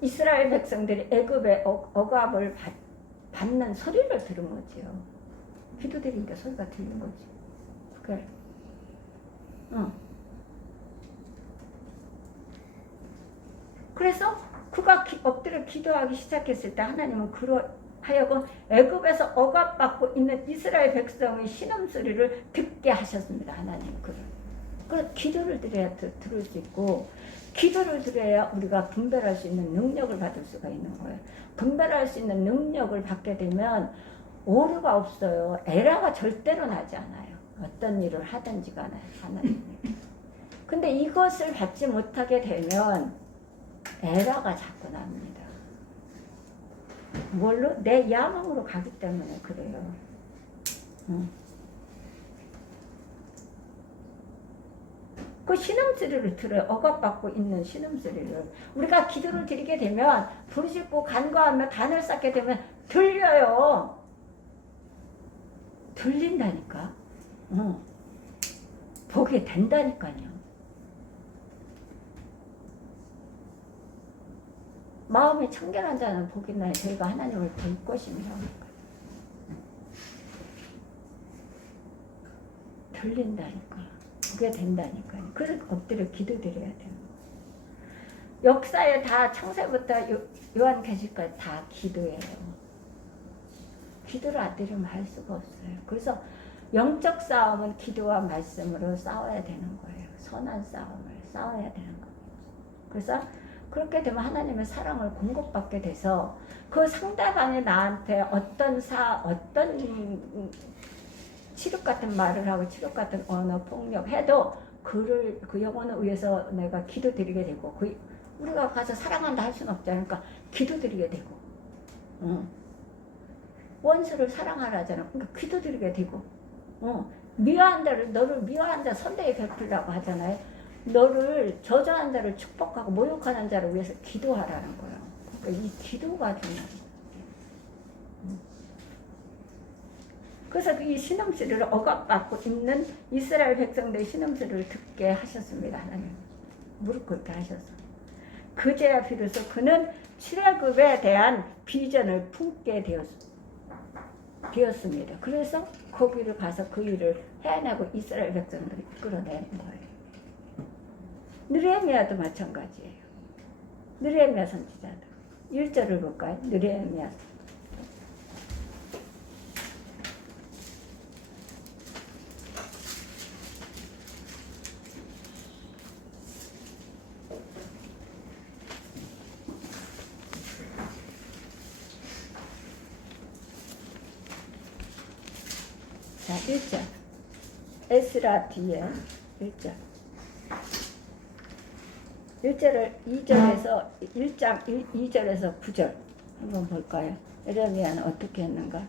이스라엘 백성들이 애굽의 억압을 받는 소리를 들은 거지요. 기도드리니까 소리가 들린 거지. 그래. 그래서 그가 엎드려 기도하기 시작했을 때 하나님은 하여금 애굽에서 억압받고 있는 이스라엘 백성의 신음소리를 듣게 하셨습니다. 하나님 그래서 기도를 드려야 들을 수 있고 기도를 드려야 우리가 분별할 수 있는 능력을 받을 수가 있는 거예요. 분별할 수 있는 능력을 받게 되면 오류가 없어요. 에러가 절대로 나지 않아요. 어떤 일을 하든지 간에 하나님. 근데 이것을 받지 못하게 되면 에러가 자꾸 납니다. 뭘로? 내 야망으로 가기 때문에 그래요. 그 신음소리를 들어요. 억압받고 있는 신음소리를. 우리가 기도를 드리게 되면 부르짖고 간구하며 단을 쌓게 되면 들려요. 들린다니까. 보게 된다니까요. 마음이 청결한 자는 복이 나요. 저희가 하나님을 볼 것이며 들린다니까. 보게 된다니까요. 그래서 엎드려 기도드려야 돼요. 역사에 다 창세부터 요한계시까지 다 기도예요. 기도를 안 드리면 할 수가 없어요. 그래서 영적 싸움은 기도와 말씀으로 싸워야 되는 거예요. 선한 싸움을 싸워야 되는 거예요. 그래서 그렇게 되면 하나님의 사랑을 공급받게 돼서 그 상대방이 나한테 어떤 치욕 같은 말을 하고 치욕 같은 언어 폭력 해도 그 영혼을 위해서 내가 기도드리게 되고 우리가 가서 사랑한다 할 수는 없잖아요. 그러니까 기도드리게 되고 원수를 사랑하라잖아. 그러니까 기도드리게 되고 너를 미워한 자 선대에 베풀라고 하잖아요. 너를 저주한 자를 축복하고 모욕하는 자를 위해서 기도하라는 거예요. 그러니까 이 기도가 중요해요. 그래서 이 신음소리를 억압받고 있는 이스라엘 백성들의 신음소리를 듣게 하셨습니다. 하나님 무릎 꿇게 하셔서 그제야 비로소 그는 출애굽에 대한 비전을 품게 되었습니다. 그래서 거기를 가서 그 일을 해내고 이스라엘 백성들을 이끌어내는 거예요. 느헤미야도 마찬가지예요. 느헤미야 선지자도 1절을 볼까요? 느헤미야. 자, 1절. 에스라 뒤에 1절. 1절을 2절에서 1장 2절에서 9절 한번 볼까요? 에레미야는 어떻게 했는가?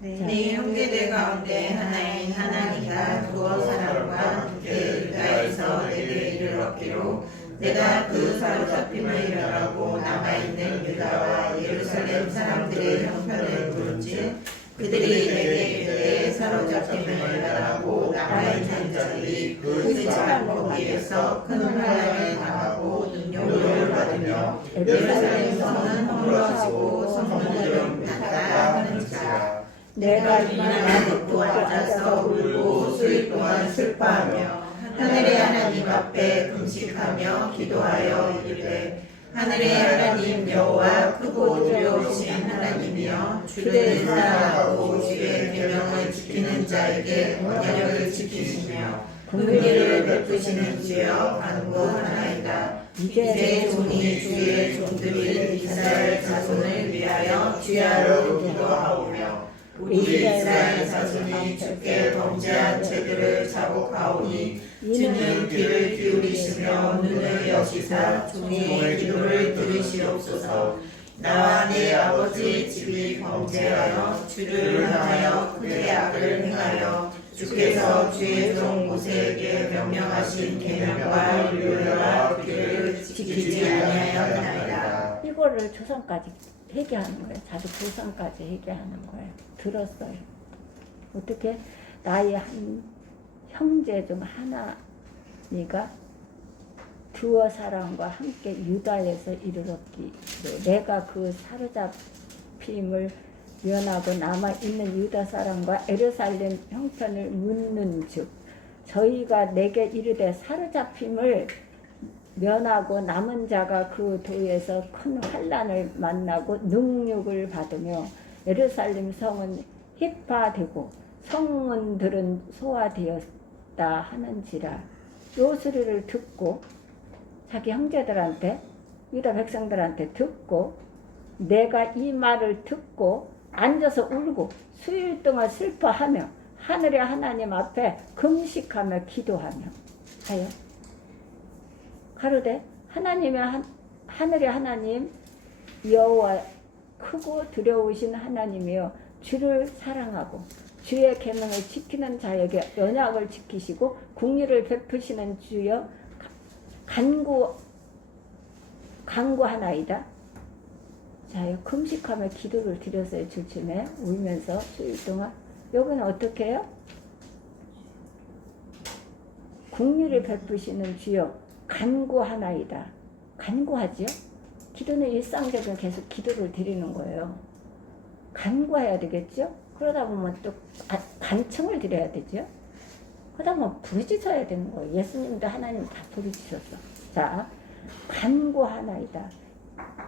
네 형제들 가운데 하나인 하나니가 두어 사람과 함께 유다에서 내게 이를 얻기로 내가 그 사로잡힘을 멸하고 남아있는 유다와 예루살렘 사람들의 형편을 부른즉 그들이 내게 이르되 사로잡힘을 멸하고 남아있는 자들이 그 지방 거기에서 큰 환난을 당하고 능욕을 받으며 예루살렘 성은 허물어지고 성문으로 닫다 하는지라. 내가 이만 듣고 앉아서 울고 수일 동안 슬퍼하며 하늘의 하나님 앞에 금식하며 기도하여 이르되 하늘의 하나님 여호와 크고 두려우신 하나님이여 주를 사랑하고 주의 계명을 지키는 자에게 언약을 지키시며 긍휼을 베푸시는 주여 간구하나이다. 이제 종이 주의 종들이 이스라엘 자손을 위하여 주야로 기도하오며 우리 이스라엘 자손이 주께 범죄한 죄들을 자복하오니 주는 귀를 기울이시며 눈을 여시사 종의 기도를 들으시옵소서. 나와 내 아버지 집이 범죄하여 주를 향하여 그의 악을 행하여 주께서 주의 종 모세에게 명령하신 계명과 율례와 규례를 지키지 아니하였나이다. 이거를 조상까지 회개하는 거예요. 자기 조상까지 회개하는 거예요. 들었어요. 어떻게 나의 한 형제 중 하나니가 두어 사람과 함께 유다에서 이르렀기로 내가 그 사로잡힘을 면하고 남아있는 유다 사람과 에르살렘 형편을 묻는 즉 저희가 내게 이르되 사로잡힘을 면하고 남은 자가 그 도에서 큰 환난을 만나고 능욕을 받으며 예루살렘 성은 희파되고 성문들은 소화되었다 하는지라. 요 소리를 듣고 자기 형제들한테 유다 백성들한테 듣고 내가 이 말을 듣고 앉아서 울고 수일 동안 슬퍼하며 하늘의 하나님 앞에 금식하며 기도하며 하여 가로되 하늘의 하나님 여호와 크고 두려우신 하나님이여 주를 사랑하고 주의 계명을 지키는 자에게 언약을 지키시고 국리를 베푸시는 주여 간구하나이다. 자, 금식하며 기도를 드렸어요. 주춤에 울면서 수일 동안. 여기는 어떻게 해요? 국리를 베푸시는 주여 간구하나이다. 간구하지요? 기도는 일상적으로 계속 기도를 드리는 거예요. 간구해야 되겠죠? 그러다 보면 또 간청을 드려야 되죠? 그러다 보면 부르짖어야 되는 거예요. 예수님도 하나님 다 부르짖었어. 자, 간구하나이다.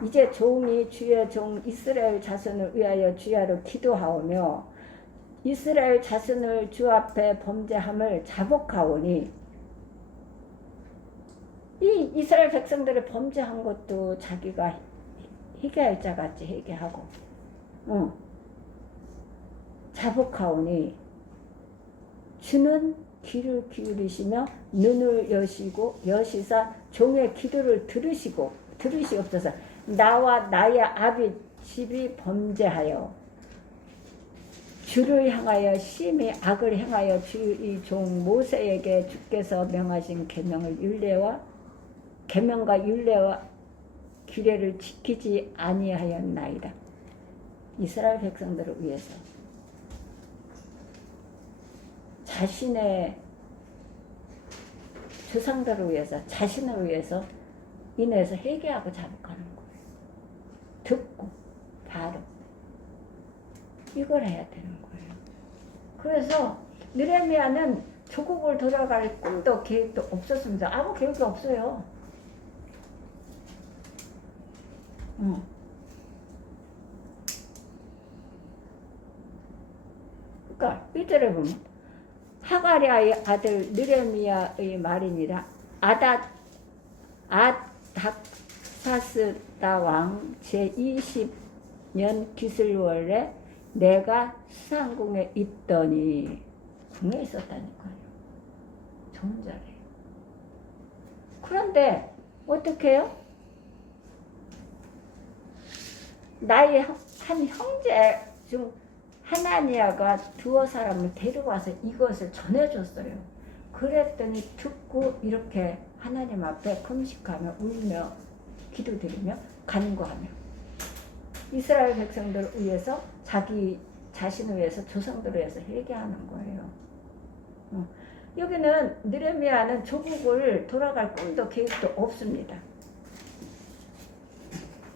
이제 종이 주의 종 이스라엘 자손을 위하여 주야로 기도하오며 이스라엘 자손을 주 앞에 범죄함을 자복하오니 이 이스라엘 백성들을 범죄한 것도 자기가 회개할 자 같이 회개하고 자복하오니 주는 귀를 기울이시며 눈을 여시사 종의 기도를 들으시옵소서. 나와 나의 아비 집이 범죄하여 주를 향하여 심히 악을 행하여 주의 종 모세에게 주께서 명하신 계명과 율례와 규례를 지키지 아니하였나이다. 이스라엘 백성들을 위해서 자신의 조상들을 위해서 자신을 위해서 인해서 회개하고 자복하는 거예요. 듣고 바로 이걸 해야 되는 거예요. 그래서 느헤미야는 조국을 돌아갈 꿈도 계획도 없었습니다. 아무 계획이 없어요. 그러니까 1절에 보면 하가랴의 아들 느헤미야의 말이니라. 아닥사스다 왕 제20년 기슬월에 내가 수상궁에 있더니 궁에 있었다니까요. 좋은 자리에요. 그런데 어떻게 해요? 나의 한 형제 중 하나니아가 두어 사람을 데려와서 이것을 전해줬어요. 그랬더니 듣고 이렇게 하나님 앞에 금식하며 울며 기도드리며 간구하며 이스라엘 백성들을 위해서 자기 자신을 위해서 조상들을 위해서 회개하는 거예요. 여기는 느헤미야는 조국을 돌아갈 꿈도 계획도 없습니다.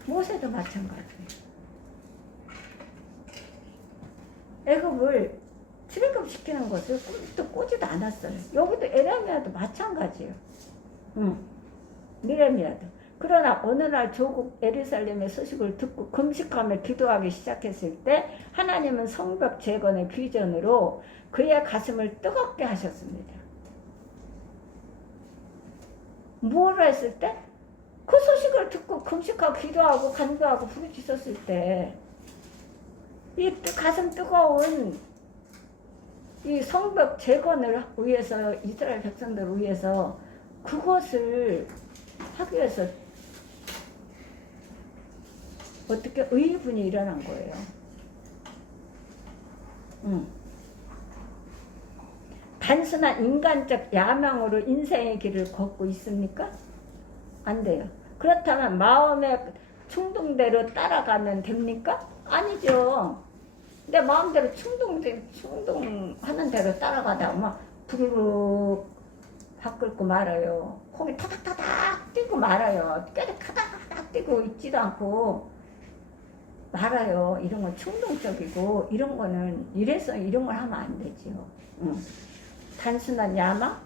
모세도 마찬가지예요. 애굽을 출애굽시키는 것을 꿈도 꾸지도 않았어요. 여기도 에레미야도 마찬가지예요. 느헤미야도. 그러나 어느 날 조국 예루살렘의 소식을 듣고 금식하며 기도하기 시작했을 때 하나님은 성벽 재건의 비전으로 그의 가슴을 뜨겁게 하셨습니다. 뭐를 했을 때? 그 소식을 듣고 금식하고 기도하고 간구하고 부르짖었을 때 이 가슴 뜨거운 이 성벽 재건을 위해서 이스라엘 백성들을 위해서 그것을 하기 위해서 어떻게 의분이 일어난 거예요. 단순한 인간적 야망으로 인생의 길을 걷고 있습니까? 안 돼요. 그렇다면 마음의 충동대로 따라가면 됩니까? 아니죠. 내 마음대로 충동하는 대로 따라가다 막 부르르 밥 끓고 말아요. 고기 타닥타닥 뛰고 말아요. 깨도 타닥타닥 뛰고 있지도 않고 말아요. 이런 건 충동적이고 이런 거는 이래서 이런 걸 하면 안 되지요. 단순한 야망?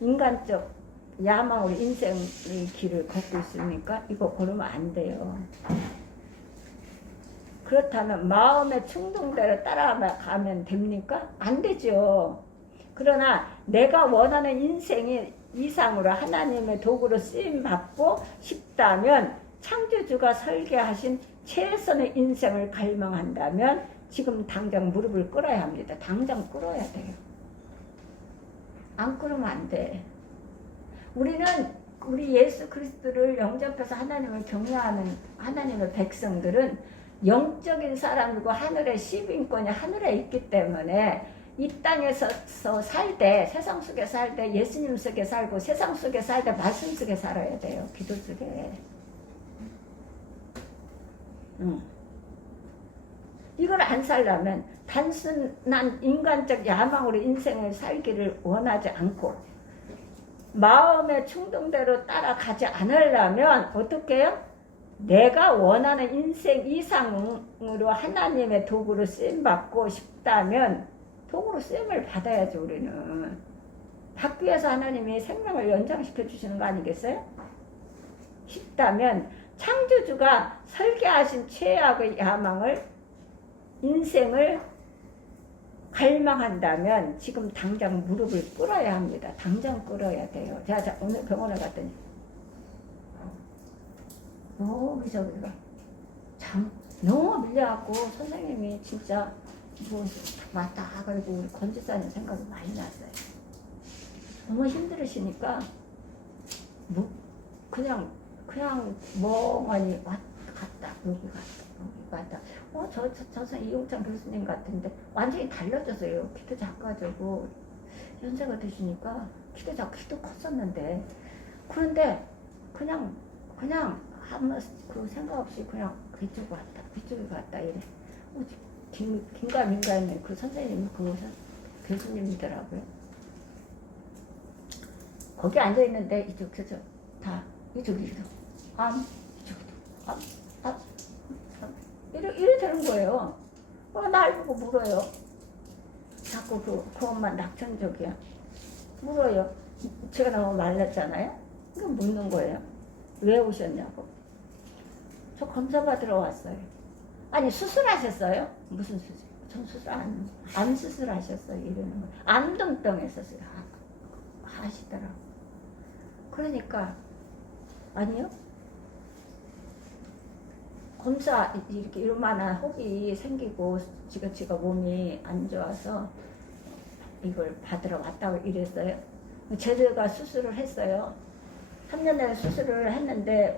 인간적 야망으로 인생의 길을 걷고 있습니까? 이거 걸으면 안 돼요. 그렇다면 마음의 충동대로 따라가면 됩니까? 안 되죠. 그러나 내가 원하는 인생의 이상으로 하나님의 도구로 쓰임받고 싶다면 창조주가 설계하신 최선의 인생을 갈망한다면 지금 당장 무릎을 꿇어야 합니다. 당장 꿇어야 돼요. 안 꿇으면 안 돼. 우리 예수 그리스도를 영접해서 하나님을 경외하는 하나님의 백성들은 영적인 사람이고 하늘의 시민권이 하늘에 있기 때문에 이 땅에서 살 때, 세상 속에 살 때 예수님 속에 살고 세상 속에 살 때 말씀 속에 살아야 돼요. 기도 속에. 이걸 안 살려면 단순한 인간적 야망으로 인생을 살기를 원하지 않고 마음의 충동대로 따라가지 않으려면 어떻게 해요? 내가 원하는 인생 이상으로 하나님의 도구로 쓰임받고 싶다면 도구로 쓰임을 받아야죠. 우리는 받기 위해서 하나님이 생명을 연장시켜 주시는 거 아니겠어요? 싶다면 창조주가 설계하신 최악의 야망을 인생을 갈망한다면 지금 당장 무릎을 꿇어야 합니다. 당장 꿇어야 돼요. 제가 오늘 병원에 갔더니 너무 너무 밀려갖고 선생님이 진짜 뭐 맞다 그리고 우리 권지사님 생각이 많이 났어요. 너무 힘들으시니까 뭐 그냥 멍하니 갔다 여기 갔다 저 이용찬 교수님 같은데 완전히 달라졌어요. 키도 작아지고 연세가 드시니까 키도 컸었는데 그런데 그냥 한번 그 생각 없이 그냥 그쪽에 갔다 이래. 긴가 했네. 그 선생님이 그 교수님이더라고요. 거기 앉아 있는데 이쪽 저쪽 다 이쪽도 이래 되는 거예요. 날 보고 물어요. 자꾸 그것만 낙천적이야. 물어요. 제가 너무 말랐잖아요. 그거 묻는 거예요. 왜 오셨냐고. 저 검사 받으러 왔어요. 아니 수술하셨어요? 무슨 수술? 전 수술 암 수술하셨어요. 이러는 거예요. 암등병에서 하시더라고. 그러니까 아니요. 검사 이렇게 이만한 혹이 생기고 지가 몸이 안 좋아서 이걸 받으러 왔다고 이랬어요. 제가 수술을 했어요. 3년 전에 수술을 했는데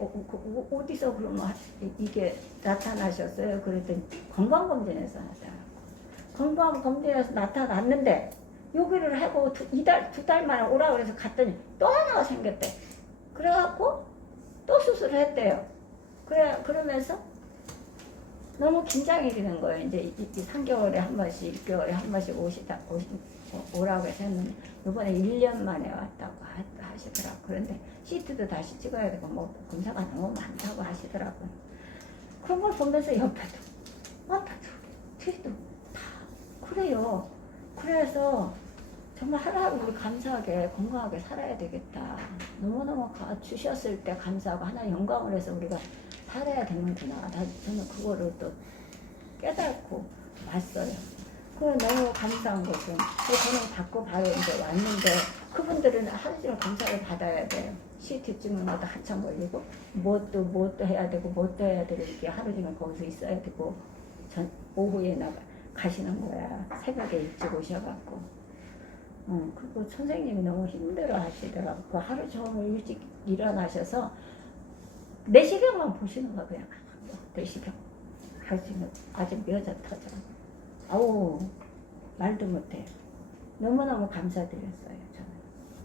어디서 그러면 이게 나타나셨어요? 그랬더니 건강검진에서 하세요. 건강검진에서 나타났는데 여기를 하고 두 달 만에 오라고 해서 갔더니 또 하나가 생겼대. 그래갖고 또 수술을 했대요. 그러면서 너무 긴장이 되는 거예요. 이제 3개월에 한 번씩, 6개월에 한 번씩 오라고 해서 했는데 이번에 1년 만에 왔다고 하시더라고요. 그런데 CT도 다시 찍어야 되고 뭐 검사가 너무 많다고 하시더라고요. 그런 걸 보면서 옆에도 뒤도 다 그래요. 그래서 정말 하루하루 우리 감사하게 건강하게 살아야 되겠다. 너무너무 주셨을 때 감사하고 하나님 영광을 해서 우리가 살아야 되는구나. 저는 그거를 또 깨닫고 왔어요. 그건 너무 감사한 것은 저는 받고 바로 이제 왔는데 그분들은 하루 종일 감사를 받아야 돼요. CT 찍는 것도 한참 걸리고 뭣도 해야 되고 뭣도 해야 되고 이렇게 하루 종일 거기서 있어야 되고 오후에 가시는 거야. 새벽에 일찍 오셔갖고 그리고 선생님이 너무 힘들어 하시더라고. 그 하루 종일 일찍 일어나셔서 내시경만 보시는 거야. 그냥 되시고 아주 묘자 터져. 아우 말도 못해. 너무너무 감사드렸어요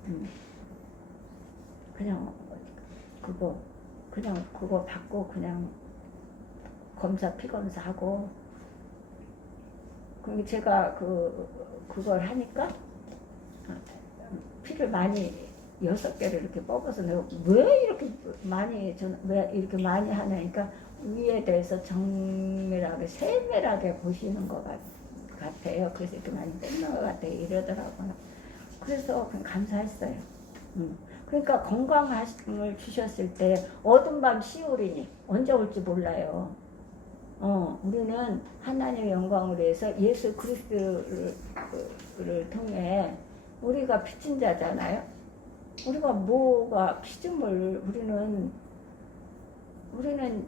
저는. 그냥 그거 받고 그냥 검사 피검사하고 그럼 제가 그걸 하니까 피를 많이 6개를 이렇게 뽑아서 내가 왜 이렇게 많이 하냐니까 위에 대해서 정밀하게 세밀하게 보시는 것 같아요. 그래서 이렇게 많이 뽑는 것 같아요. 이러더라고요. 그래서 그냥 감사했어요. 그러니까 건강을 주셨을 때 어둠 밤 시오리니 언제 올지 몰라요. 우리는 하나님의 영광을 위해서 예수 그리스도를 통해 우리가 빚진 자잖아요. 우리가 뭐가 피조물 우리는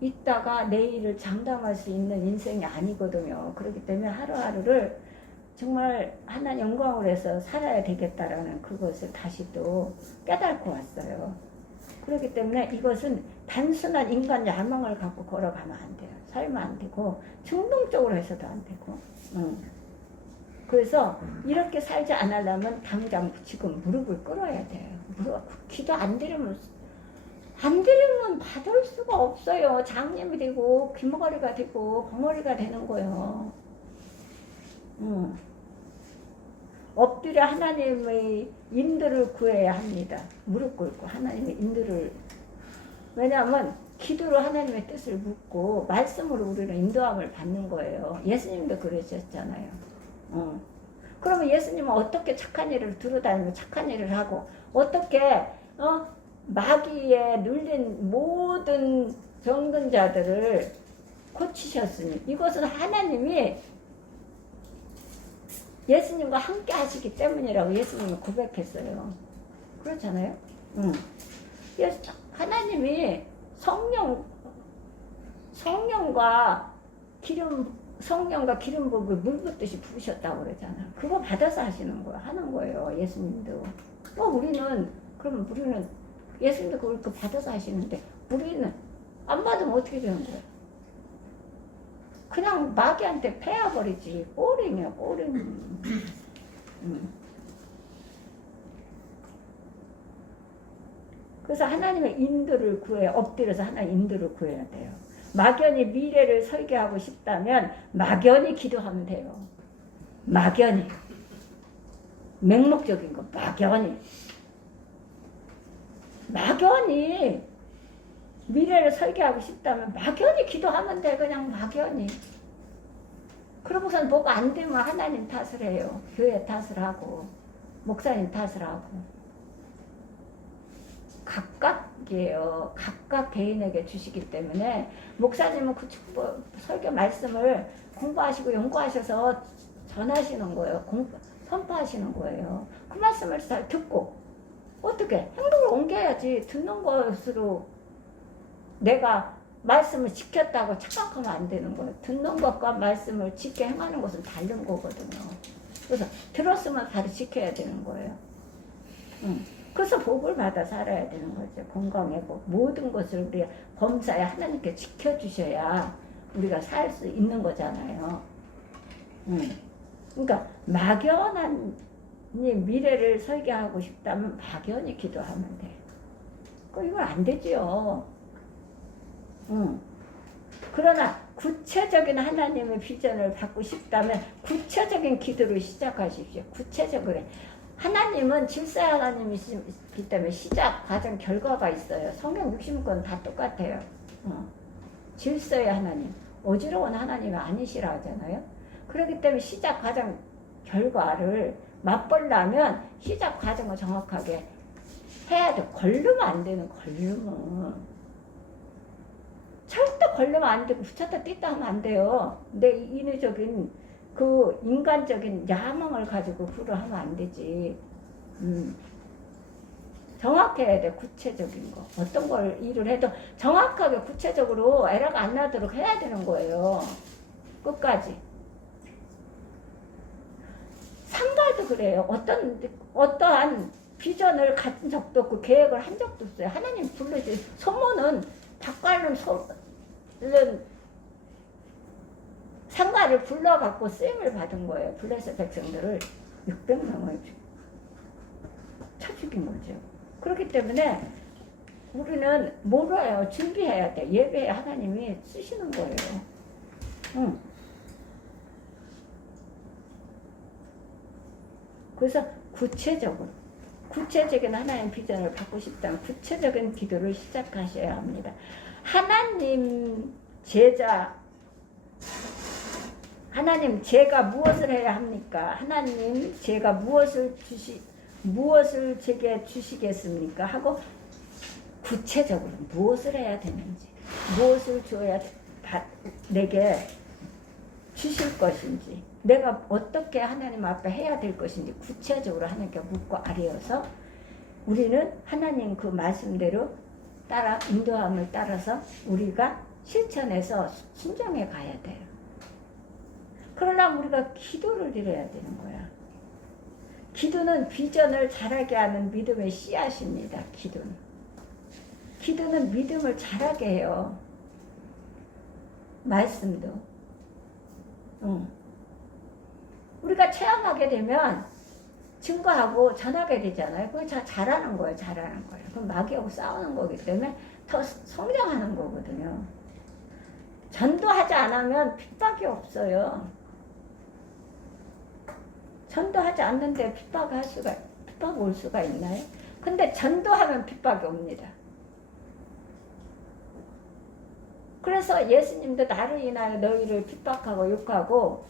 있다가 내일을 장담할 수 있는 인생이 아니거든요. 그렇기 때문에 하루하루를 정말 하나님 영광을 위해서 살아야 되겠다라는 그것을 다시 또 깨닫고 왔어요. 그렇기 때문에 이것은 단순한 인간 야망을 갖고 걸어가면 안 돼요. 살면 안 되고 충동적으로 해서도 안 되고. 그래서 이렇게 살지 않으려면 당장 지금 무릎을 꿇어야 돼요. 기도 안 드리면 받을 수가 없어요. 장님이 되고 귀머거리가 되고 벙어리가 되는 거예요. 엎드려 하나님의 인도를 구해야 합니다. 무릎 꿇고 하나님의 인도를. 왜냐하면 기도로 하나님의 뜻을 묻고 말씀으로 우리는 인도함을 받는 거예요. 예수님도 그러셨잖아요. 그러면 예수님은 어떻게 착한 일을 들어다니며 착한 일을 하고 어떻게 마귀에 눌린 모든 정근자들을 고치셨으니 이것은 하나님이 예수님과 함께 하시기 때문이라고 예수님은 고백했어요. 그렇잖아요. 하나님이 성령과 기름 부음을 물 붓듯이 부으셨다고 그러잖아. 그거 받아서 하는 거예요. 예수님도. 우리는 예수님도 그걸 받아서 하시는데 우리는 안 받으면 어떻게 되는 거예요? 그냥 마귀한테 패야버리지. 꼬링이야, 꼬링. 그래서 하나님의 인도를 엎드려서 하나님의 인도를 구해야 돼요. 막연히 미래를 설계하고 싶다면 막연히 기도하면 돼요. 막연히. 맹목적인 거, 막연히 미래를 설계하고 싶다면 막연히 기도하면 돼. 그냥 막연히. 그러고선 뭐가 안 되면 하나님 탓을 해요. 교회 탓을 하고 목사님 탓을 하고. 각각이에요. 각각 개인에게 주시기 때문에 목사님은 그 설교 말씀을 공부하시고 연구하셔서 전하시는 거예요. 선포하시는 거예요. 그 말씀을 잘 듣고 어떻게 행동을 옮겨야지. 듣는 것으로 내가 말씀을 지켰다고 착각하면 안 되는 거예요. 듣는 것과 말씀을 지켜 행하는 것은 다른 거거든요. 그래서 들었으면 바로 지켜야 되는 거예요. 그래서 복을 받아 살아야 되는 거죠. 건강의 복. 모든 것을 우리가 범사에 하나님께 지켜주셔야 우리가 살 수 있는 거잖아요. 그러니까 막연한 미래를 설계하고 싶다면 막연히 기도하면 돼. 이건 안 되죠. 그러나 구체적인 하나님의 비전을 받고 싶다면 구체적인 기도를 시작하십시오. 구체적으로. 하나님은 질서의 하나님이시기 때문에 시작, 과정, 결과가 있어요. 성경 60권 다 똑같아요. 질서의 하나님, 어지러운 하나님이 아니시라 하잖아요. 그렇기 때문에 시작, 과정, 결과를 맛보려면 시작 과정을 정확하게 해야 돼. 걸르면 안 되는 걸르면. 절대 걸르면 안 되고 붙였다 뗐다 하면 안 돼요. 내 인위적인 그 인간적인 야망을 가지고 그걸 하면 안 되지. 정확해야 돼. 구체적인 거. 어떤 걸 일을 해도 정확하게 구체적으로 에러가 안 나도록 해야 되는 거예요. 끝까지. 상가도 그래요. 어떠한 비전을 가진 적도 없고 계획을 한 적도 없어요. 하나님 불러주지. 소문은 닭갈름 상가를 불러갖고 쓰임을 받은 거예요. 블레셋 백성들을 600명을 쳐 죽인 거죠. 그렇기 때문에 우리는 뭘 해요? 준비해야 돼. 예배에 하나님이 쓰시는 거예요. 응. 그래서 구체적인 하나님 비전을 받고 싶다면 구체적인 기도를 시작하셔야 합니다. 하나님 제가 무엇을 해야 합니까? 하나님 제가 무엇을 제게 주시겠습니까? 하고 구체적으로 무엇을 해야 되는지, 무엇을 줘야 내게 주실 것인지, 내가 어떻게 하나님 앞에 해야 될 것인지 구체적으로 하나님께 묻고 아뢰어서 우리는 하나님 그 말씀대로 따라 인도함을 따라서 우리가 실천해서 순종해 가야 돼요. 그러려면 우리가 기도를 드려야 되는 거야. 기도는 비전을 자라게 하는 믿음의 씨앗입니다. 기도는 믿음을 자라게 해요. 말씀도. 우리가 체험하게 되면 증거하고 전하게 되잖아요. 그거 잘하는 거예요. 그럼 마귀하고 싸우는 거기 때문에 더 성장하는 거거든요. 전도하지 않으면 핍박이 없어요. 전도하지 않는데 핍박 올 수가 있나요? 근데 전도하면 핍박이 옵니다. 그래서 예수님도 나를 인하여 너희를 핍박하고 욕하고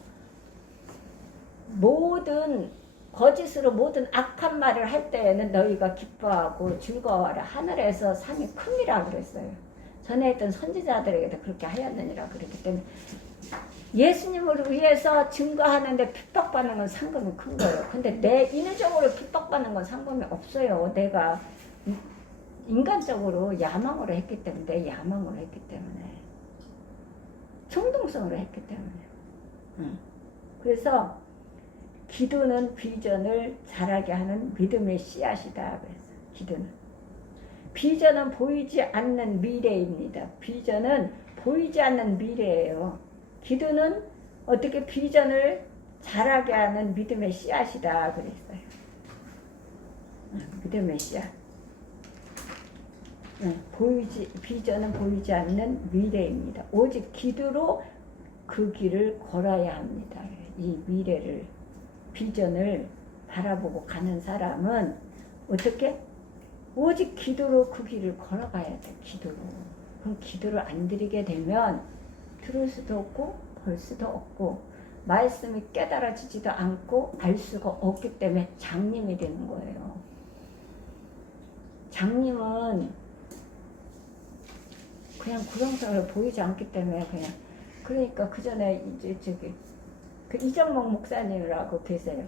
거짓으로 모든 악한 말을 할 때에는 너희가 기뻐하고 즐거워하라. 하늘에서 상이 큽니다 그랬어요. 전에 했던 선지자들에게도 그렇게 하였느니라 그랬기 때문에 예수님을 위해서 증거하는데 핍박받는 건 상금이 큰 거예요. 근데 내 인위적으로 핍박받는 건 상금이 없어요. 내가 인간적으로 야망으로 했기 때문에衝動성으로 했기 때문에. 그래서 기도는 비전을 자라게 하는 믿음의 씨앗이다. 그래서 비전은 보이지 않는 미래입니다. 비전은 보이지 않는 미래예요. 기도는 어떻게 비전을 자라게 하는 믿음의 씨앗이다. 그랬어요. 믿음의 씨앗. 비전은 보이지 않는 미래입니다. 오직 기도로 그 길을 걸어야 합니다. 이 미래를, 비전을 바라보고 가는 사람은 어떻게? 오직 기도로 그 길을 걸어가야 돼. 기도로. 그럼 기도를 안 드리게 되면 들을 수도 없고 볼 수도 없고 말씀이 깨달아지지도 않고 알 수가 없기 때문에 장님이 되는 거예요. 장님은 그냥 구렁텅이로 보이지 않기 때문에 그러니까 그 전에 그 이정목 목사님이라고 계세요.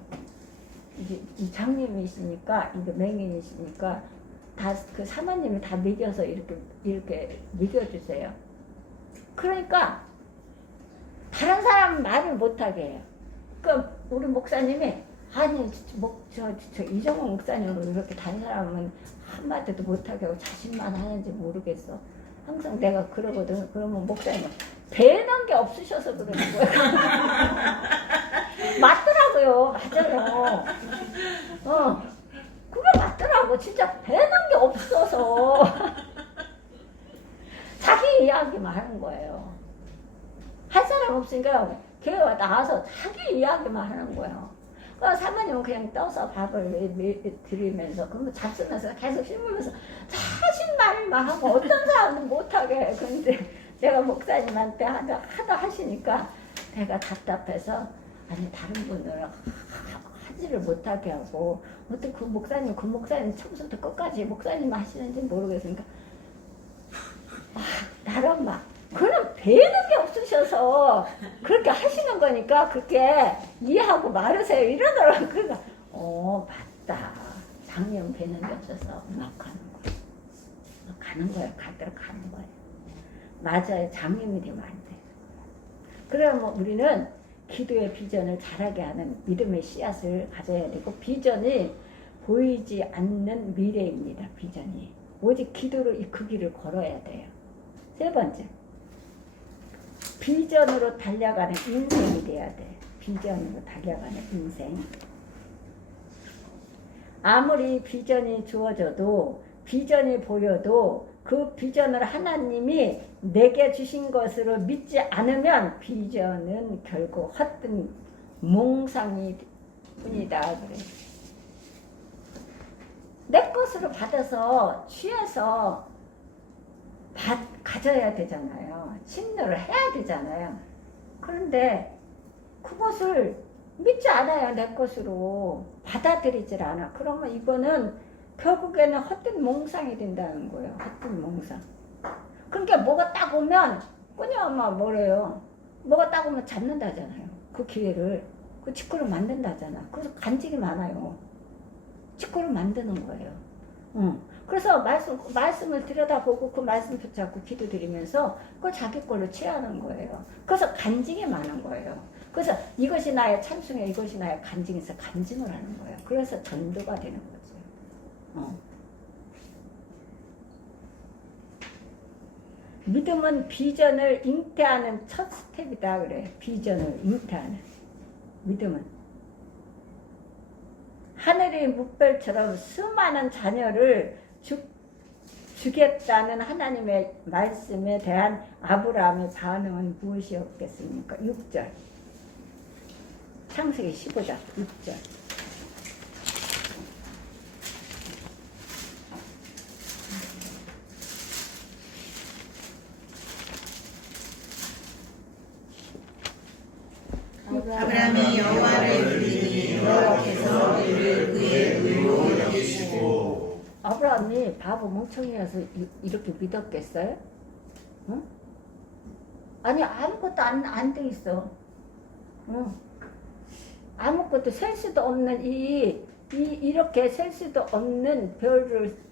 이제 이 장님이시니까 이게 맹인이시니까 다 그 사모님이 다 먹여서 이렇게 먹여주세요. 그러니까 다른 사람은 말을 못하게 해요. 그러니까 우리 목사님이 아니 저 이정목 목사님으로 이렇게 다른 사람은 한마디도 못하게 하고 자신만 하는지 모르겠어. 항상 내가 그러거든. 그러면 목사님은 배는 게 없으셔서 그러는 거예요. 맞더라고요. 맞아요. 그게 맞더라고. 진짜 배는 게 없어서 자기 이야기만 하는 거예요. 할 사람 없으니까 걔가 나와서 자기 이야기만 하는 거예요. 그러니까 사모님은 그냥 떠서 밥을 드리면서 그러면 잡수면서 계속 씹으면서 자신 말만 하고 어떤 사람은 못하게 해. 근데 내가 목사님한테 하다 하시니까 내가 답답해서 아니 다른 분들은 하지를 못하게 하고 어떻게 그 목사님 처음부터 끝까지 목사님 하시는지 모르겠으니까 나름 막 그는 배는 게 없으셔서 그렇게 하시는 거니까 그렇게 이해하고 말으세요 이러더라고요. 그러니까 맞다. 장님 배는 게 없어서 막 가는 거예요. 가도록 가는 거예요. 맞아요. 장님이 되면 안 돼요. 그러면 우리는 기도의 비전을 자라게 하는 믿음의 씨앗을 가져야 되고 비전이 보이지 않는 미래입니다. 비전이. 오직 기도로 그 길을 걸어야 돼요. 세 번째. 비전으로 달려가는 인생이 돼야 돼. 비전으로 달려가는 인생. 아무리 비전이 주어져도 비전이 보여도 그 비전을 하나님이 내게 주신 것으로 믿지 않으면 비전은 결국 헛된 몽상이 뿐이다 그래. 내 것으로 받아서 취해서 가져야 되잖아요. 침노를 해야 되잖아요. 그런데 그것을 믿지 않아요. 내 것으로 받아들이질 않아. 그러면 이거는 결국에는 헛된 몽상이 된다는 거예요. 헛된 몽상. 그러니까 뭐가 딱 오면 꾸녀엄마 뭐래요. 뭐가 딱 오면 잡는다잖아요. 그 기회를. 그 직구를 만든다잖아. 그래서 간직이 많아요. 직구를 만드는 거예요. 그래서 말씀을 들여다보고 그 말씀 붙잡고 기도드리면서 그걸 자기 걸로 취하는 거예요. 그래서 간증이 많은 거예요. 그래서 이것이 나의 찬송이야, 이것이 나의 간증에서 간증을 하는 거예요. 그래서 전도가 되는 거죠. 믿음은 비전을 잉태하는 첫 스텝이다 그래. 비전을 잉태하는 믿음은 하늘의 묵별처럼 수많은 자녀를 주겠다는 하나님의 말씀에 대한 아브라함의 반응은 무엇이었겠습니까? 6절 창세기 15장 6절 아브라함이 여호와를 부르니 여호와께서 그를 그의 의로 여기시고. 아브라함이 바보 멍청이어서 이렇게 믿었겠어요? 응? 아니 아무것도 안 돼 있어. 응. 아무것도 셀 수도 없는 이렇게 셀 수도 없는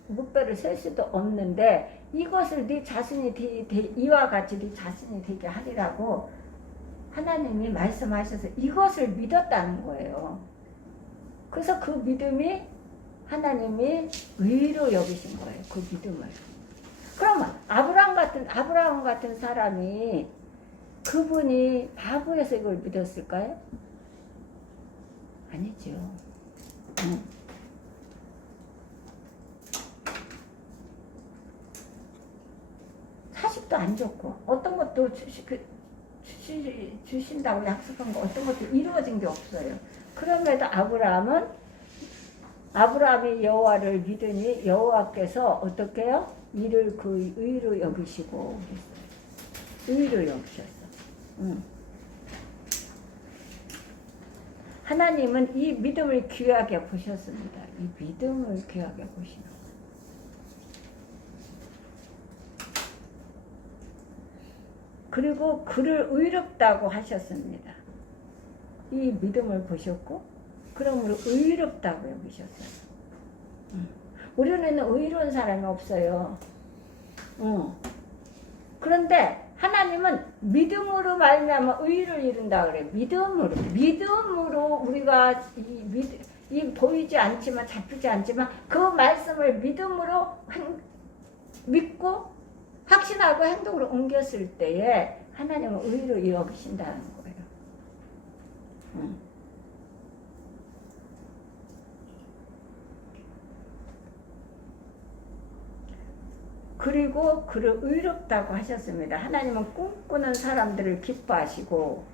묵별을 셀 수도 없는데 이것을 네 자신이 이와 같이 네 자신이 되게 하리라고 하나님이 말씀하셔서 이것을 믿었다는 거예요. 그래서 그 믿음이 하나님이 의로 여기신 거예요. 그 믿음을. 그러면 아브라함 같은 사람이 그분이 바보여서 이걸 믿었을까요? 아니죠. 사식도 안 좋고 어떤 것도 주신다고 약속한 거 어떤 것도 이루어진 게 없어요. 그럼에도 아브라함이 여호와를 믿으니 여호와께서 어떻게 해요? 이를 그 의로 여기시고 그랬어요. 의로 여기셨어. 하나님은 이 믿음을 귀하게 보셨습니다. 이 믿음을 귀하게 보시는 거예요. 그리고 그를 의롭다고 하셨습니다. 이 믿음을 보셨고 그러므로 의롭다고 여기셨어요. 우리는 의로운 사람이 없어요. 그런데 하나님은 믿음으로 말미암아 의를 이룬다 그래요. 믿음으로 우리가 이 보이지 않지만 잡히지 않지만 그 말씀을 믿음으로 믿고 확신하고 행동으로 옮겼을 때에 하나님은 의로 여기신다는 거예요. 그리고 그를 의롭다고 하셨습니다. 하나님은 꿈꾸는 사람들을 기뻐하시고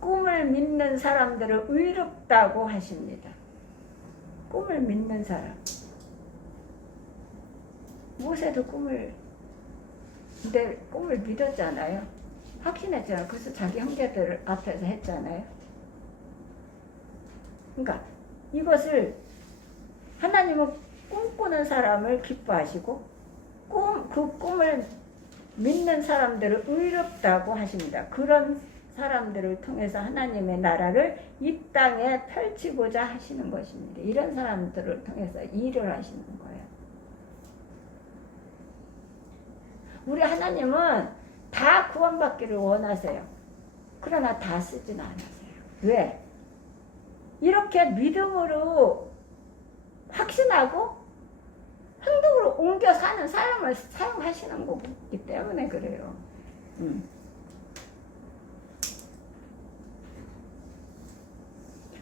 꿈을 믿는 사람들을 의롭다고 하십니다. 꿈을 믿는 사람. 모세도 꿈을 믿었잖아요. 확신했잖아요. 그래서 자기 형제들 앞에서 했잖아요. 그러니까 이것을 하나님은 꿈꾸는 사람을 기뻐하시고 그 꿈을 믿는 사람들을 의롭다고 하십니다. 그런 사람들을 통해서 하나님의 나라를 이 땅에 펼치고자 하시는 것입니다. 이런 사람들을 통해서 일을 하시는 거예요. 우리 하나님은 다 구원받기를 원하세요. 그러나 다 쓰진 않으세요. 왜? 이렇게 믿음으로 확신하고 행동으로 옮겨 사는 사람을 사용하시는 거기 때문에 그래요.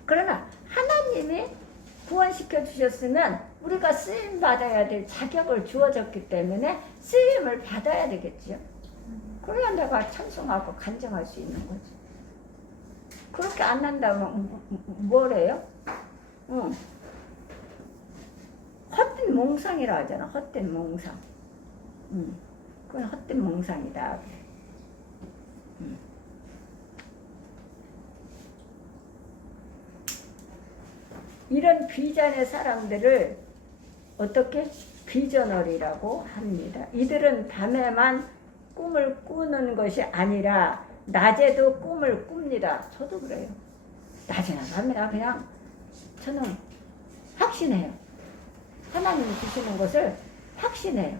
그러나 하나님이 구원시켜 주셨으면 우리가 쓰임 받아야 될 자격을 주어졌기 때문에 쓰임을 받아야 되겠지요. 그래야 내가 찬송하고 간증할 수 있는 거지. 그렇게 안 한다면 뭐래요? 응. 헛된 몽상이라 하잖아. 헛된 몽상. 그건 헛된 몽상이다. 이런 비전의 사람들을 어떻게 비전얼이라고 합니다. 이들은 밤에만 꿈을 꾸는 것이 아니라 낮에도 꿈을 꿉니다. 저도 그래요. 낮이나 밤이나 그냥 저는 확신해요. 하나님이 주시는 것을 확신해요.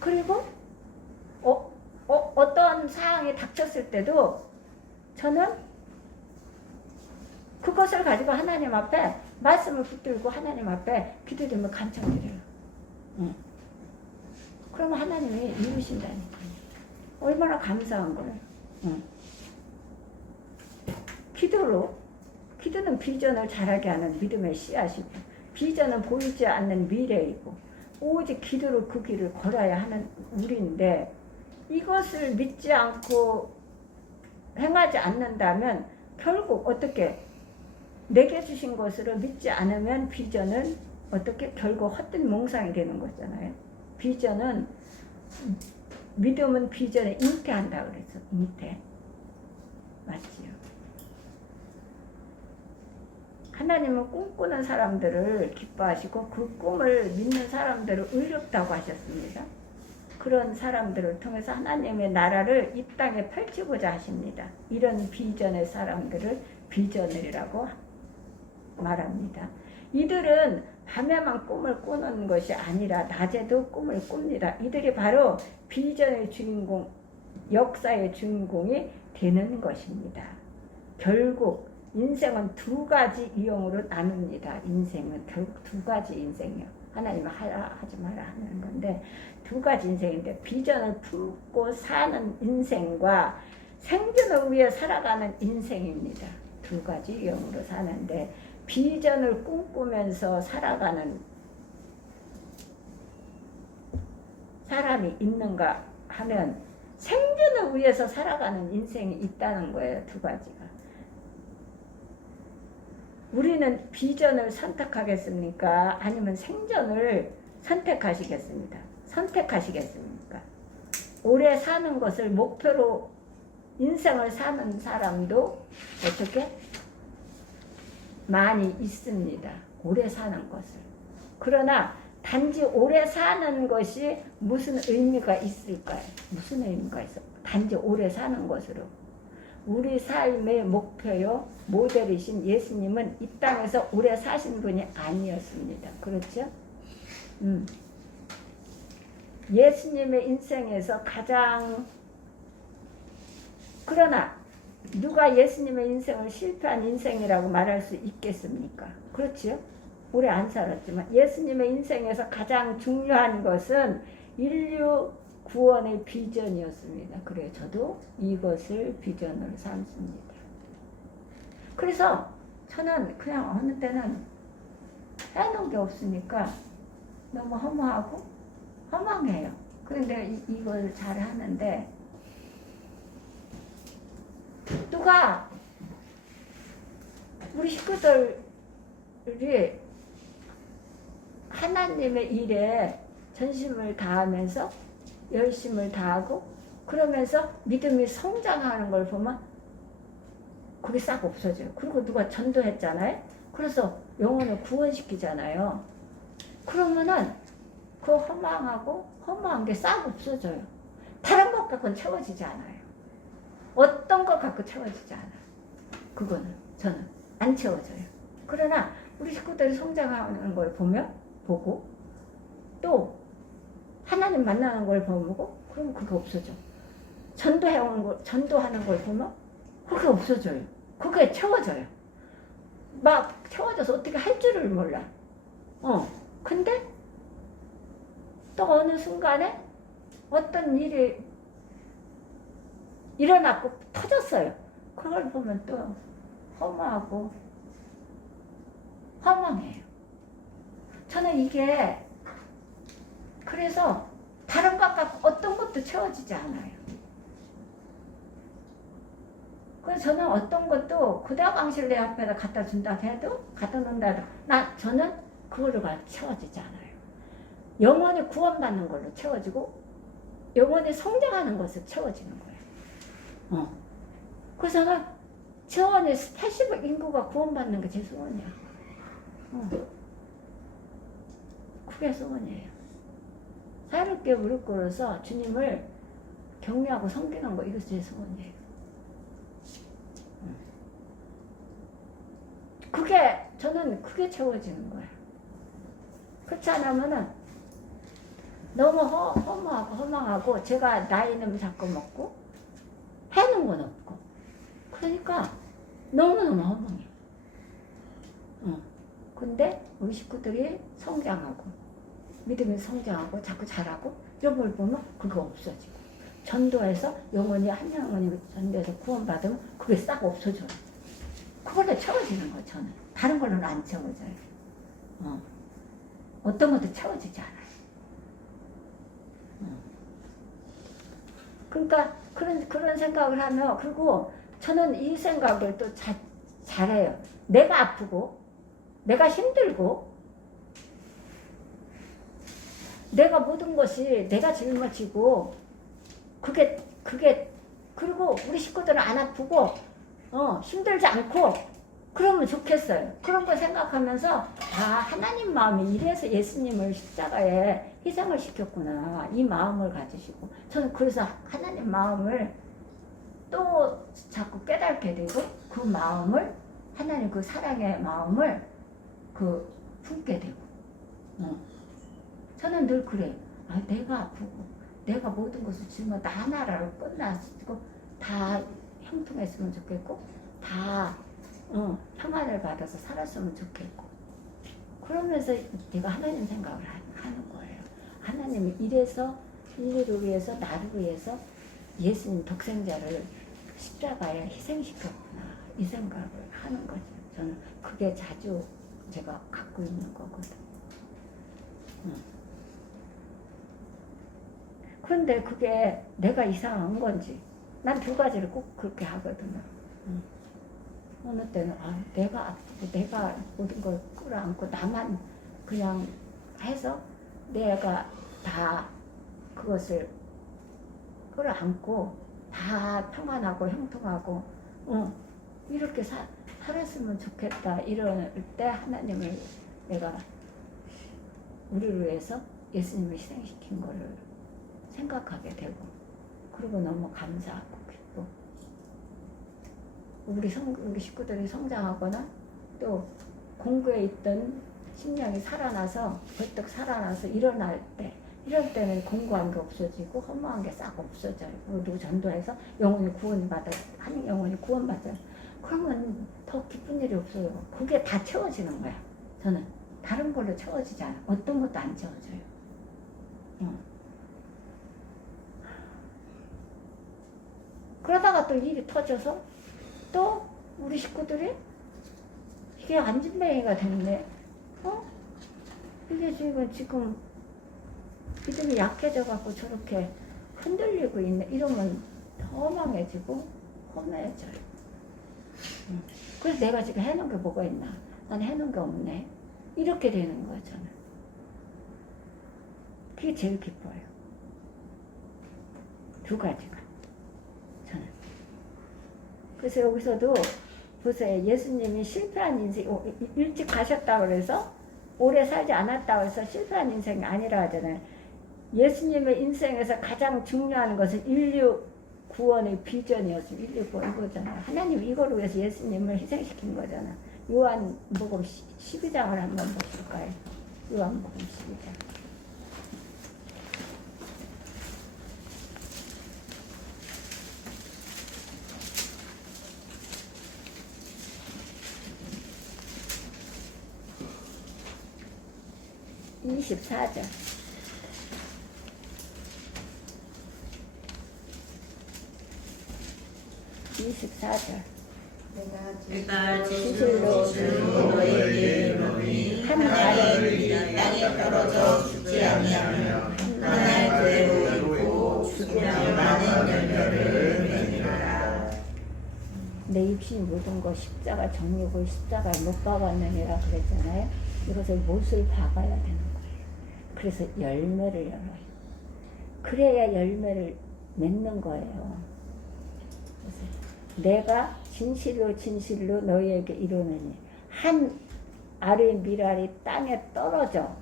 그리고 어떤 상황이 닥쳤을 때도 저는 그것을 가지고 하나님 앞에 말씀을 붙들고 하나님 앞에 기도드리며 간청드려요. 그러면 하나님이 이루신다니까요. 얼마나 감사한 거예요. 기도는 비전을 자라게 하는 믿음의 씨앗이고, 비전은 보이지 않는 미래이고, 오직 기도로 그 길을 걸어야 하는 우리인데, 이것을 믿지 않고 행하지 않는다면 결국 어떻게 내게 주신 것으로 믿지 않으면 비전은 어떻게 결국 헛된 몽상이 되는 거잖아요. 비전은 믿음은 비전에 잉태한다 그랬어. 잉태. 맞지요. 하나님은 꿈꾸는 사람들을 기뻐하시고 그 꿈을 믿는 사람들을 의롭다고 하셨습니다. 그런 사람들을 통해서 하나님의 나라를 이 땅에 펼치고자 하십니다. 이런 비전의 사람들을 비전이라고 말합니다. 이들은 밤에만 꿈을 꾸는 것이 아니라 낮에도 꿈을 꿉니다. 이들이 바로 비전의 주인공, 역사의 주인공이 되는 것입니다. 결국 인생은 두 가지 유형으로 나눕니다. 인생은 결국 두 가지 인생이요. 하나님은 하지 마라 하는 건데 두 가지 인생인데, 비전을 품고 사는 인생과 생존을 위해 살아가는 인생입니다. 두 가지 유형으로 사는데, 비전을 꿈꾸면서 살아가는 사람이 있는가 하면 생존을 위해서 살아가는 인생이 있다는 거예요. 두 가지가. 우리는 비전을 선택하겠습니까? 아니면 생존을 선택하시겠습니까? 오래 사는 것을 목표로 인생을 사는 사람도 어떻게? 많이 있습니다. 오래 사는 것을. 그러나 단지 오래 사는 것이 무슨 의미가 있을까요? 무슨 의미가 있어? 단지 오래 사는 것으로. 우리 삶의 목표요, 모델이신 예수님은 이 땅에서 오래 사신 분이 아니었습니다. 그렇죠? 예수님의 인생에서 그러나 누가 예수님의 인생을 실패한 인생이라고 말할 수 있겠습니까? 그렇지요? 오래 안 살았지만 예수님의 인생에서 가장 중요한 것은 인류 구원의 비전이었습니다. 그래요. 저도 이것을 비전으로 삼습니다. 그래서 저는 그냥 어느 때는 해놓은 게 없으니까 너무 허망해요. 그런데 이걸 잘 하는데 누가 우리 식구들이 하나님의 일에 전심을 다하면서 열심을 다하고 그러면서 믿음이 성장하는 걸 보면 그게 싹 없어져요. 그리고 누가 전도했잖아요. 그래서 영혼을 구원시키잖아요. 그러면은 그 허망한 게 싹 없어져요. 다른 것 갖고는 채워지지 않아요. 어떤 것 갖고 채워지지 않아요. 그거는 저는 안 채워져요. 그러나 우리 식구들이 성장하는 걸 보고 또 하나님 만나는 걸 보고 그러면 그게 없어져. 전도하는 걸 보면 그게 없어져요. 그게 채워져요. 막 채워져서 어떻게 할 줄을 몰라. 근데 또 어느 순간에 어떤 일이 일어났고 터졌어요. 그걸 보면 또 허무하고 허망해요. 저는 이게 그래서 다른 것과 어떤 것도 채워지지 않아요. 그래서 저는 어떤 것도 고다광실 내 앞에다 갖다 준다 해도 갖다 놓는다 해도 저는 그걸로 채워지지 않아요. 영원히 구원받는 걸로 채워지고 영원히 성장하는 것을 채워지는 거예요. 그래서 저는 영원히 80억 인구가 구원받는 게 제 소원이야. 그게 소원이에요. 사롭게 무릎 꿇어서 주님을 경외하고 섬기는 거, 이것이 제 소원이에요. 저는 그게 채워지는 거예요. 그렇지 않으면은 너무 허무하고 허망하고 제가 나이는 자꾸 먹고 해놓은 건 없고 그러니까 너무너무 허망해. 근데 우리 식구들이 성장하고 믿음이 성장하고 자꾸 잘하고 이런 걸 보면 그거 없어지고 전도해서 영원히 한 영혼이 전도해서 구원받으면 그게 싹 없어져요. 그걸로 채워지는 거 저는. 다른 걸로는 안 채워져요. 어떤 것도 채워지지 않아요. 그러니까 그런 생각을 하면 그리고 저는 이 생각을 또 잘해요. 내가 아프고 내가 힘들고 내가 모든 것이 내가 짊어지고 그게 그리고 우리 식구들은 안 아프고 힘들지 않고 그러면 좋겠어요. 그런 걸 생각하면서 하나님 마음이 이래서 예수님을 십자가에 희생을 시켰구나 이 마음을 가지시고 저는 그래서 하나님 마음을 또 자꾸 깨닫게 되고 그 마음을 하나님 그 사랑의 마음을 품게 되고 저는 늘 그래요. 내가 아프고 내가 모든 것을 지금 나 하나로 끝나고 다 형통했으면 좋겠고 다 평안을 받아서 살았으면 좋겠고 그러면서 내가 하나님 생각을 하는 거예요. 하나님이 이래서 인류를 위해서 나를 위해서 예수님 독생자를 십자가에 희생시켰구나 이 생각을 하는 거죠. 저는 그게 자주 제가 갖고 있는 거거든. 그런데 그게 내가 이상한 건지 난 두 가지를 꼭 그렇게 하거든요. 어느 때는 내가 아프고 내가 모든 걸 끌어안고 나만 그냥 해서 내가 다 그것을 끌어안고 다 평안하고 형통하고 이렇게 살았으면 좋겠다 이럴 때 하나님을 내가 우리를 위해서 예수님을 희생시킨 거를 생각하게 되고 그리고 너무 감사하고 기쁘고 우리 식구들이 성장하거나 또 공부에 있던 심령이 살아나서 벌떡 살아나서 일어날 때 이럴 때는 공부한 게 없어지고 허무한 게 싹 없어져요. 그리고 전도해서 영혼이 구원받아 한 영혼이 구원받아요. 그러면 더 기쁜 일이 없어요. 그게 다 채워지는 거야. 저는 다른 걸로 채워지지 않아. 어떤 것도 안 채워져요. 그러다가 또 일이 터져서 또 우리 식구들이 이게 안진뱅이가 됐네. 이게 지금 믿음이 약해져갖고 저렇게 흔들리고 있네. 이러면 허망해지고 험해져요. 그래서 내가 지금 해놓은 게 뭐가 있나? 난 해놓은 게 없네. 이렇게 되는 거야 저는. 그게 제일 기뻐요. 두 가지가 저는. 그래서 여기서도 보세요. 예수님이 실패한 인생 일찍 가셨다 그래서 오래 살지 않았다 그래서 실패한 인생이 아니라 하잖아요. 예수님의 인생에서 가장 중요한 것은 인류 구원의 비전이었어요. 인류 구원 이거잖아요. 하나님 이걸 위해서 예수님을 희생시킨 거잖아. 요한복음 12장을 한번 보실까요? 요한복음 12장. (24절) 24절. 내가 진실로 진실로 너희에게 이르노니 한 알이 땅에 떨어져 죽지 아니하면 하나의 그대로 있고 죽으면 많은 열매를 맺으리라. 내 입신 모든 것 십자가 정욕을 십자가에 못 박았느니라 그랬잖아요. 이것을 못을 박아야 되는 거예요. 그래서 열매를 열어요. 그래야 열매를 맺는 거예요. 그래서 내가 진실로 진실로 너희에게 이르노니 한 알의 밀알이 땅에 떨어져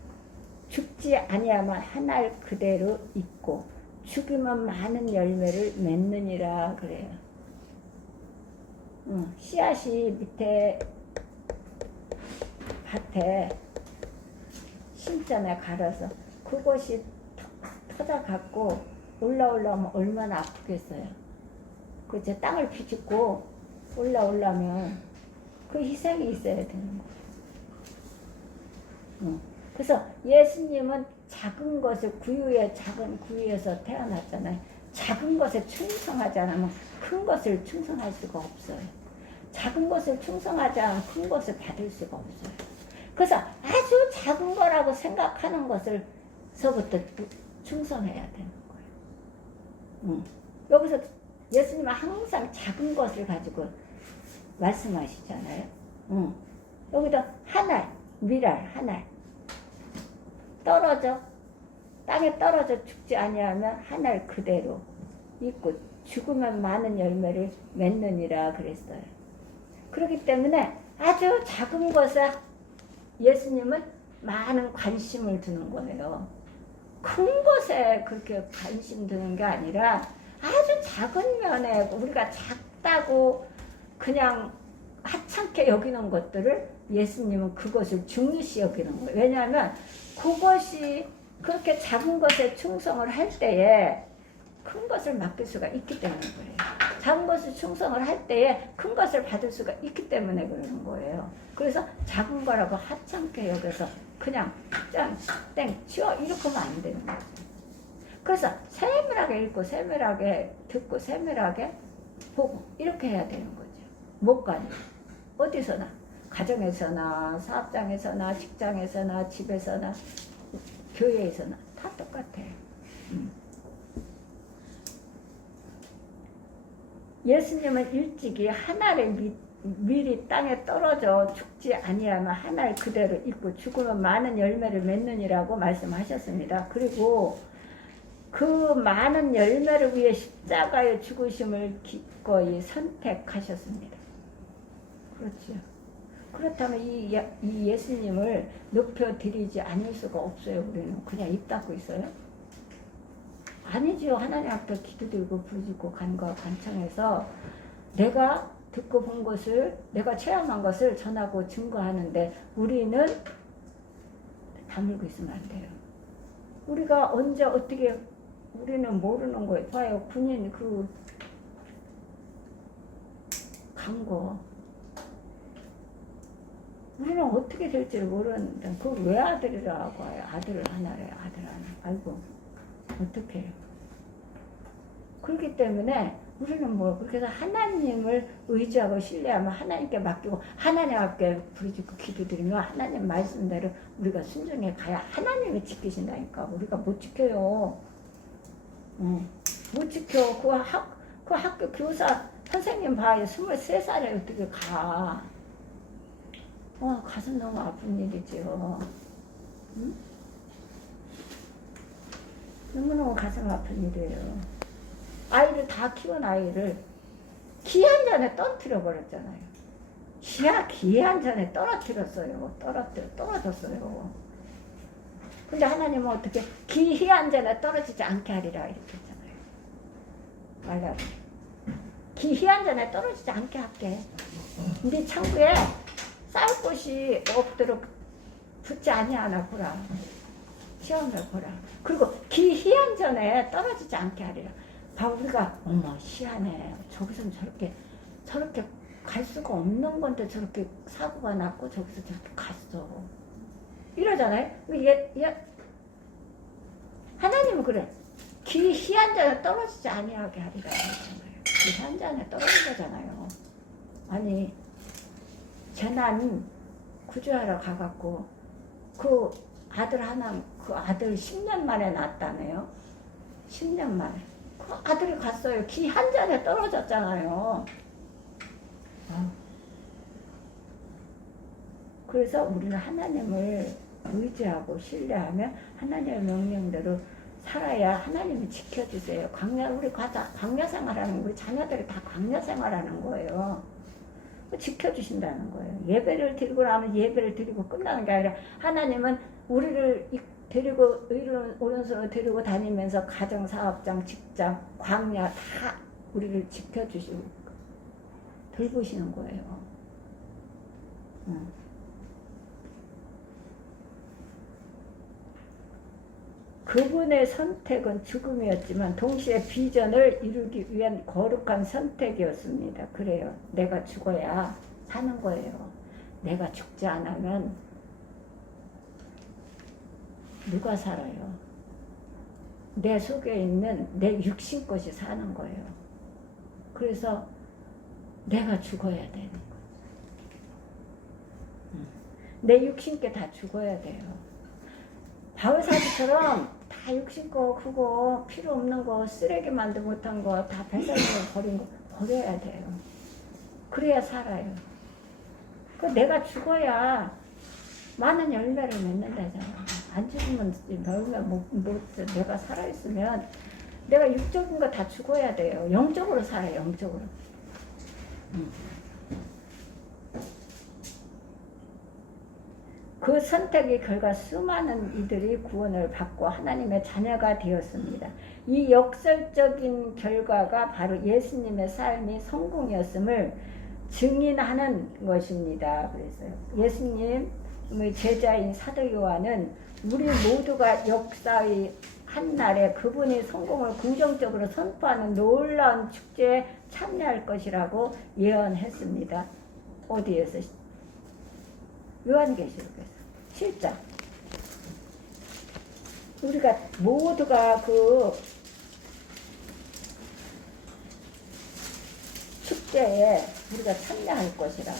죽지 아니하면 한 알 그대로 있고 죽으면 많은 열매를 맺느니라 그래요. 씨앗이 밑에 밭에 심잖아요. 갈아서 그것이 터져갖고 올라오면 얼마나 아프겠어요. 그 이제 땅을 비집고 올라오려면 그 희생이 있어야 되는 거예요. 그래서 예수님은 작은 것을 작은 구유에서 태어났잖아요. 작은 것에 충성하지 않으면 큰 것을 충성할 수가 없어요. 작은 것을 충성하지 않으면 큰 것을 받을 수가 없어요. 그래서 아주 작은 거라고 생각하는 것을서부터 충성해야 되는 거예요. 여기서 예수님은 항상 작은 것을 가지고 말씀하시잖아요. 여기다 한 알, 밀알 한 알 떨어져 땅에 떨어져 죽지 아니하면 한 알 그대로 있고 죽으면 많은 열매를 맺느니라 그랬어요. 그렇기 때문에 아주 작은 것에 예수님은 많은 관심을 두는 거예요. 큰 것에 그렇게 관심 두는 게 아니라 아주 작은 면에 우리가 작다고 그냥 하찮게 여기는 것들을 예수님은 그것을 중요시 여기는 거예요. 왜냐하면 그것이 그렇게 작은 것에 충성을 할 때에 큰 것을 맡길 수가 있기 때문에 그래요. 작은 것을 충성을 할 때에 큰 것을 받을 수가 있기 때문에 그러는 거예요. 그래서 작은 거라고 하찮게 여겨서 그냥 땡 치워 이렇게 하면 안 되는 거죠. 그래서 세밀하게 읽고 세밀하게 듣고 세밀하게 보고 이렇게 해야 되는 거죠. 뭐까지 어디서나 가정에서나 사업장에서나 직장에서나 집에서나 교회에서나 다 똑같아요. 예수님은 일찍이 한 알의 밀이 땅에 떨어져 죽지 아니하면 한 알 그대로 있고 죽으면 많은 열매를 맺느니라고 말씀하셨습니다. 그리고 그 많은 열매를 위해 십자가의 죽으심을 기꺼이 선택하셨습니다. 그렇죠. 그렇다면 이 예수님을 높여드리지 않을 수가 없어요. 우리는 그냥 입 닫고 있어요? 아니지요. 하나님 앞에 기도드리고 부르짖고 간과 간청해서 내가 듣고 본 것을 내가 체험한 것을 전하고 증거하는데 우리는 다물고 있으면 안 돼요. 우리가 언제 어떻게 우리는 모르는 거예요. 봐요. 군인 그 간거 우리는 어떻게 될지를 모르는데 그걸 왜 아들이라고 해요. 아들을 하나래 아들 하나. 아이고 어떡해요. 그렇기 때문에 우리는 뭐 그렇게 해서 하나님을 의지하고 신뢰하면 하나님께 맡기고 하나님 앞에 부르짖고 기도드리면 하나님 말씀대로 우리가 순종해 가야 하나님이 지키신다니까. 우리가 못 지켜요. 못 지켜. 그 학교 교사 선생님 봐요. 23살에 어떻게 가. 가슴 너무 아픈 일이지요. 응? 너무너무 가슴 아픈 일이에요. 아이를 다 키운 아이를 기한 전에 떨어뜨려 버렸잖아요. 기한 전에 떨어뜨렸어요. 떨어졌어요. 근데 하나님은 어떻게 기한 전에 떨어지지 않게 하리라 이렇게 했잖아요. 말라고. 기한 전에 떨어지지 않게 할게. 네 창구에 싸울 곳이 없도록 붙지 아니하나 보라. 시험을 보라. 그리고 기한 전에 떨어지지 않게 하리라. 봐 우리가 어머 희한해. 저기선 저렇게 갈 수가 없는 건데 저렇게 사고가 났고 저기서 저렇게 갔어. 이러잖아요. 하나님은 그래. 희한 전에 떨어지지 아니하게 하리라. 그러잖아요. 기 한 잔에 떨어진 거잖아요. 아니 재난 구조하러 가갖고 그 아들 하나, 그 아들 10년 만에 낳았다네요. 10년 만에. 그 아들이 갔어요. 기 한 잔에 떨어졌잖아요. 그래서 우리는 하나님을 의지하고 신뢰하며 하나님의 명령대로 살아야 하나님이 지켜주세요. 우리 광야 생활하는, 우리 자녀들이 다 광야 생활하는 거예요. 지켜주신다는 거예요. 예배를 드리고 나면 예배를 드리고 끝나는 게 아니라 하나님은 우리를 데리고 오른손으로 데리고 다니면서 가정, 사업장, 직장, 광야 다 우리를 지켜주시고 돌보시는 거예요. 그분의 선택은 죽음이었지만 동시에 비전을 이루기 위한 거룩한 선택이었습니다. 그래요. 내가 죽어야 사는 거예요. 내가 죽지 않으면 누가 살아요? 내 속에 있는 내 육신 것이 사는 거예요. 그래서 내가 죽어야 되는 거예요. 내 육신께 다 죽어야 돼요. 바울사도처럼 다 육신 거, 그거 필요 없는 거, 쓰레기 만들 못한 거, 다 배설물로 버린 거 버려야 돼요. 그래야 살아요. 그 내가 죽어야 많은 열매를 맺는다잖아. 안 죽으면 열매 못 내가 살아있으면 내가 육적인 거 다 죽어야 돼요. 영적으로 살아요. 영적으로. 그 선택의 결과 수많은 이들이 구원을 받고 하나님의 자녀가 되었습니다. 이 역설적인 결과가 바로 예수님의 삶이 성공이었음을 증인하는 것입니다. 그래서요. 예수님의 제자인 사도 요한은 우리 모두가 역사의 한날에 그분의 성공을 긍정적으로 선포하는 놀라운 축제에 참여할 것이라고 예언했습니다. 어디에서? 요한계시록에서. 7장. 우리가 모두가 그 축제에 우리가 참여할 것이라.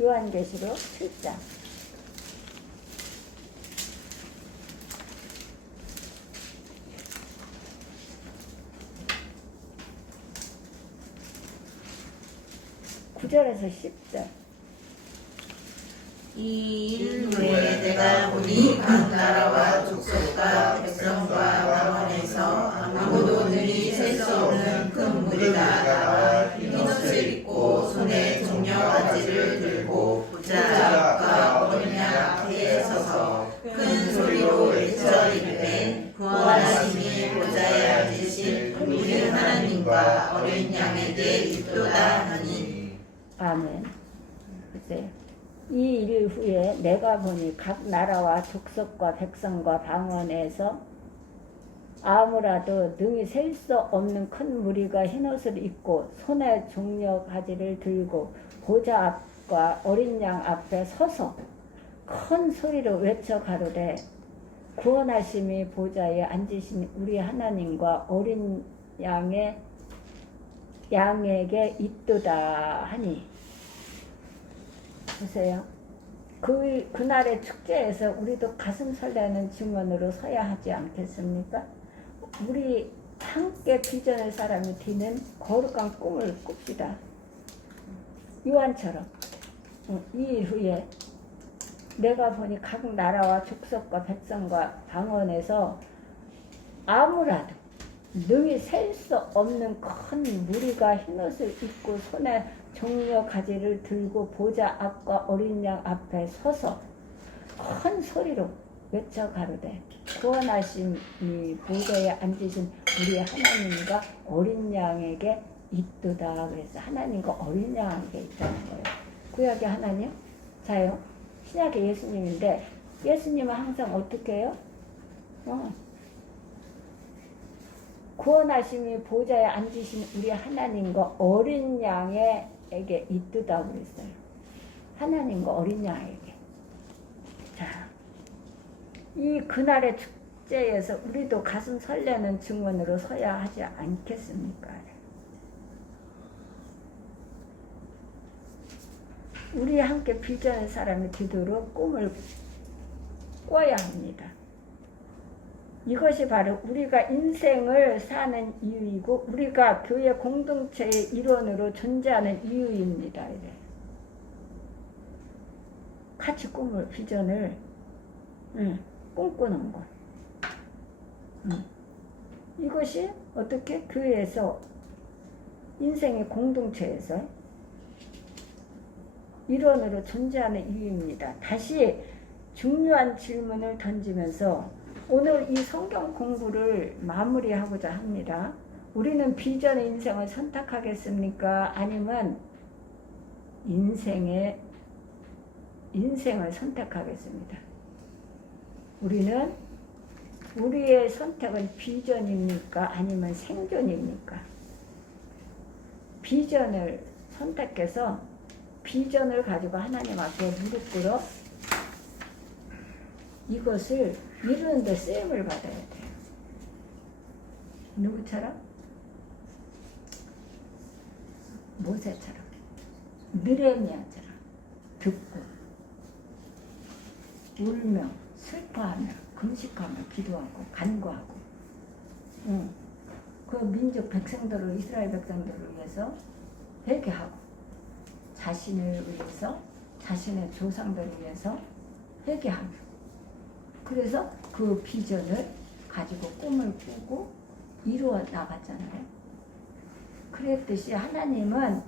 요한계시록 7장. (9절에서 10절) 이 일 후에 내가 보니 각 나라와 족속과 백성과 남원에서 아무도 능히 셀 수 없는 큰 무리가 나와 흰옷을 입고 손에 종려가지를 들고 부자 앞과 어린 양 앞에 서서 큰 소리로 외쳐 이르되 구원하심이 보좌에 앉으신 우리 하나님과 어린 양에게 있도다 하니. 아멘. 글쎄요. 이 일 후에 내가 보니 각 나라와 족속과 백성과 방언에서 아무라도 능히 셀 수 없는 큰 무리가 흰옷을 입고 손에 종려 가지를 들고 보좌 앞과 어린 양 앞에 서서 큰 소리로 외쳐 가로되 구원하심이 보좌에 앉으신 우리 하나님과 어린 양에게 있도다 하니. 보세요. 그날의 축제에서 우리도 가슴 설레는 증언으로 서야 하지 않겠습니까? 우리 함께 비전의 사람이 되는 거룩한 꿈을 꿉시다. 요한처럼 이 일 후에 내가 보니 각 나라와 족속과 백성과 방언에서 아무라도 능히 셀 수 없는 큰 무리가 흰옷을 입고 손에 종려 가지를 들고 보좌 앞과 어린 양 앞에 서서 큰 소리로 외쳐 가로되 구원하심이 보좌에 앉으신 우리 하나님과 어린 양에게 있도다. 그래서 하나님과 어린 양에게 있다는 거예요. 구약의 하나님, 자요. 신약의 예수님인데 예수님은 항상 어떻게 해요? 구원하심이 보좌에 앉으신 우리 하나님과 어린 양에게 있도다 그랬어요. 하나님과 어린 양에게. 자, 이 그날의 일제에서 우리도 가슴 설레는 증언으로 서야 하지 않겠습니까? 우리 함께 비전의 사람이 되도록 꿈을 꿔야 합니다. 이것이 바로 우리가 인생을 사는 이유이고 우리가 교회 공동체의 일원으로 존재하는 이유입니다. 이래. 같이 꿈을, 비전을 꿈꾸는 것. 이것이 어떻게 교회에서 인생의 공동체에서 일원으로 존재하는 이유입니다. 다시 중요한 질문을 던지면서 오늘 이 성경 공부를 마무리하고자 합니다. 우리는 비전의 인생을 선택하겠습니까? 아니면 인생을 선택하겠습니다. 우리의 선택은 비전입니까? 아니면 생존입니까? 비전을 선택해서 비전을 가지고 하나님 앞에 무릎 꿇어 이것을 이루는데 쓰임을 받아야 돼요. 누구처럼? 모세처럼, 느헤미야처럼 듣고 울며 슬퍼하며 금식하며 기도하고 간구하고 그 민족 백성들을 이스라엘 백성들을 위해서 회개하고 자신을 위해서 자신의 조상들을 위해서 회개하며 그래서 그 비전을 가지고 꿈을 꾸고 이루어 나갔잖아요. 그랬듯이 하나님은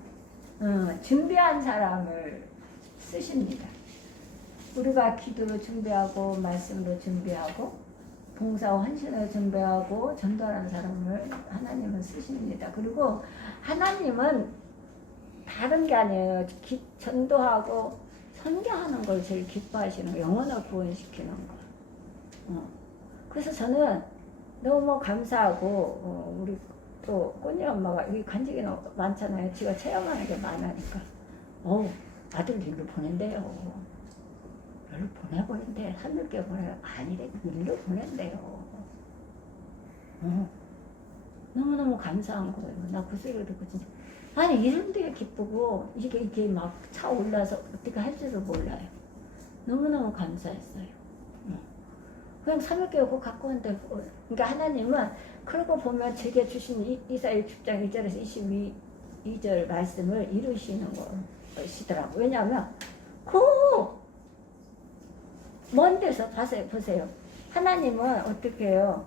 준비한 사람을 쓰십니다. 우리가 기도로 준비하고 말씀으로 준비하고 봉사와 헌신을 준비하고 전도하는 사람을 하나님은 쓰십니다. 그리고 하나님은 다른 게 아니에요. 전도하고 선교하는 걸 제일 기뻐하시는 거예요. 영혼을 구원시키는 거. 그래서 저는 너무 감사하고 우리 또 꼬니 엄마가 여기 간직이 많잖아요. 지가 체험하는 게 많으니까 아들 일로 보낸대요. 일로 보내버린대. 하늘께 보내요. 아니래. 일로 보낸대요. 너무너무 감사한 거예요. 나 그 소리를 듣고 진짜 아니 이런 데가 기쁘고 이게 막 차올라서 어떻게 할 줄도 몰라요. 너무너무 감사했어요. 그냥 3일교회 꼭 갖고 온대. 그러니까 하나님은 그러고 보면 제게 주신 이사야 60장 1절에서 22절 말씀을 이루시는 것이더라고요. 왜냐하면 먼 데서 보세요. 하나님은 어떻게 해요?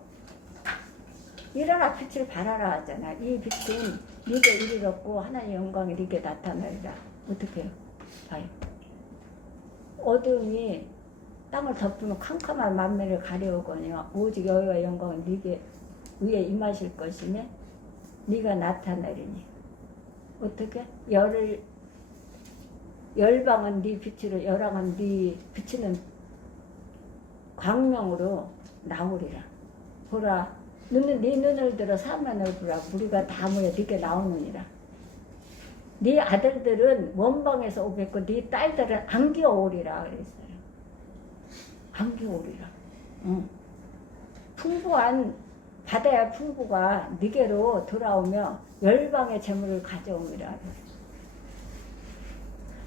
일어나 빛을 발하라 하잖아. 이 빛은 네게 이르렀고 하나님의 영광이 네게 나타나리라. 어떻게 해요? 봐요. 어둠이 땅을 덮으면 캄캄한 만면을 가려오거니와 오직 여호와의 영광은 네게 위에 임하실 것이며 네가 나타나리니. 어떻게? 열방은 네 빛으로 열왕은 네 비치는 광명으로 나오리라. 보라 네 눈을 들어 사면을 보라. 무리가 다 모여 네게 나오느니라. 네 아들들은 원방에서 오겠고 네 딸들은 안겨오리라 그랬어요. 안겨오리라. 풍부한 바다의 풍부가 네게로 돌아오며 열방의 재물을 가져오리라.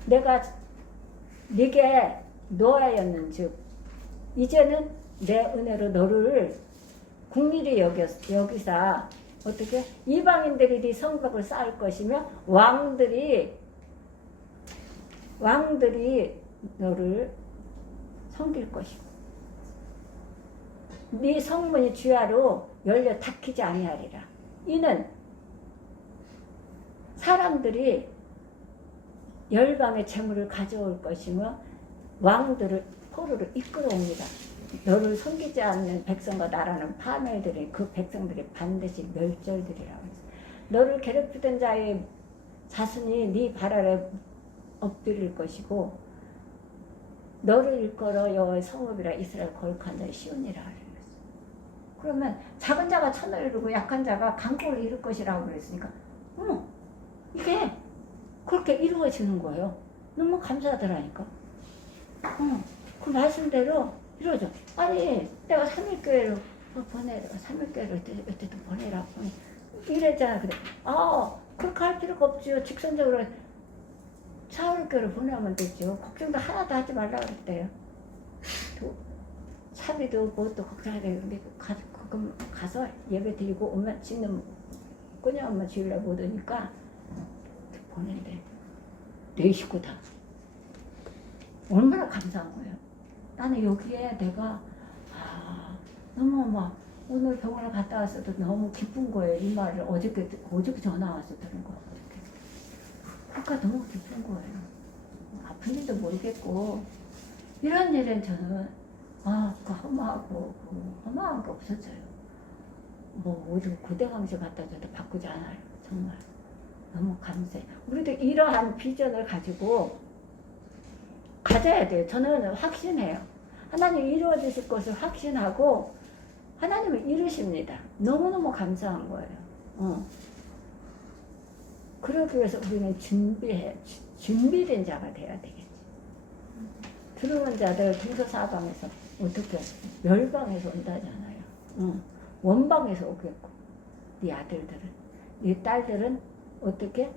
내가 네게 노하였는즉 이제는 내 은혜로 너를 국리를 여기사 어떻게 이방인들이 네 성벽을 쌓을 것이며 왕들이 너를 섬길 것이고 네 성문이 주야로 열려 닫히지 아니하리라. 이는 사람들이 열방의 재물을 가져올 것이며 왕들을 포로로 이끌어옵니다. 너를 섬기지 않는 백성과 나라는 파멸되리. 그 백성들이 반드시 멸절되리라. 너를 괴롭히던 자의 자손이 네 발 아래 엎드릴 것이고 너를 일컬어 여호와의 성읍이라 이스라엘 거룩한 자의 시온이라. 그러면 작은 자가 천을 이루고 약한 자가 강국을 이룰 것이라고 그랬으니까 이게 그렇게 이루어지는 거예요. 너무 감사하더라니까. 그 말씀대로 이루어져. 아니 내가 3일교회로 보내라. 3일째를 어때도 보내라. 이랬잖아. 그래. 그렇게 할 필요가 없지요. 직선적으로 4월교를 보내면 되죠. 걱정도 하나도 하지 말라 그랬대요. 차비도 뭐또 걱정해야 되는데 가서 예배 드리고 오면 지는 그냥 엄마 주일날 못 오니까 보낸대. 내 식구 다. 얼마나 감사한 거예요. 나는 여기에 내가 너무 막 오늘 병원에 갔다 왔어도 너무 기쁜 거예요. 이 말을 어저께 전화 와서 들은 거. 어저께. 그러니까 너무 기쁜 거예요. 아픈 일도 모르겠고 이런 일은 저는 그 허무한 게 없었어요. 뭐 어디 고대강실 갖다 줘도 바꾸지 않아요. 정말 너무 감사해요. 우리도 이러한 비전을 가지고 가져야 돼요. 저는 확신해요. 하나님 이루어지실 것을 확신하고 하나님은 이루십니다. 너무너무 감사한 거예요. 그러기 위해서 우리는 준비된 자가 돼야 되겠지. 들어온 자들 등서사방에서 어떻게 멸방에서 온다잖아요. 원방에서 오겠고 네 아들들은 네 딸들은 어떻게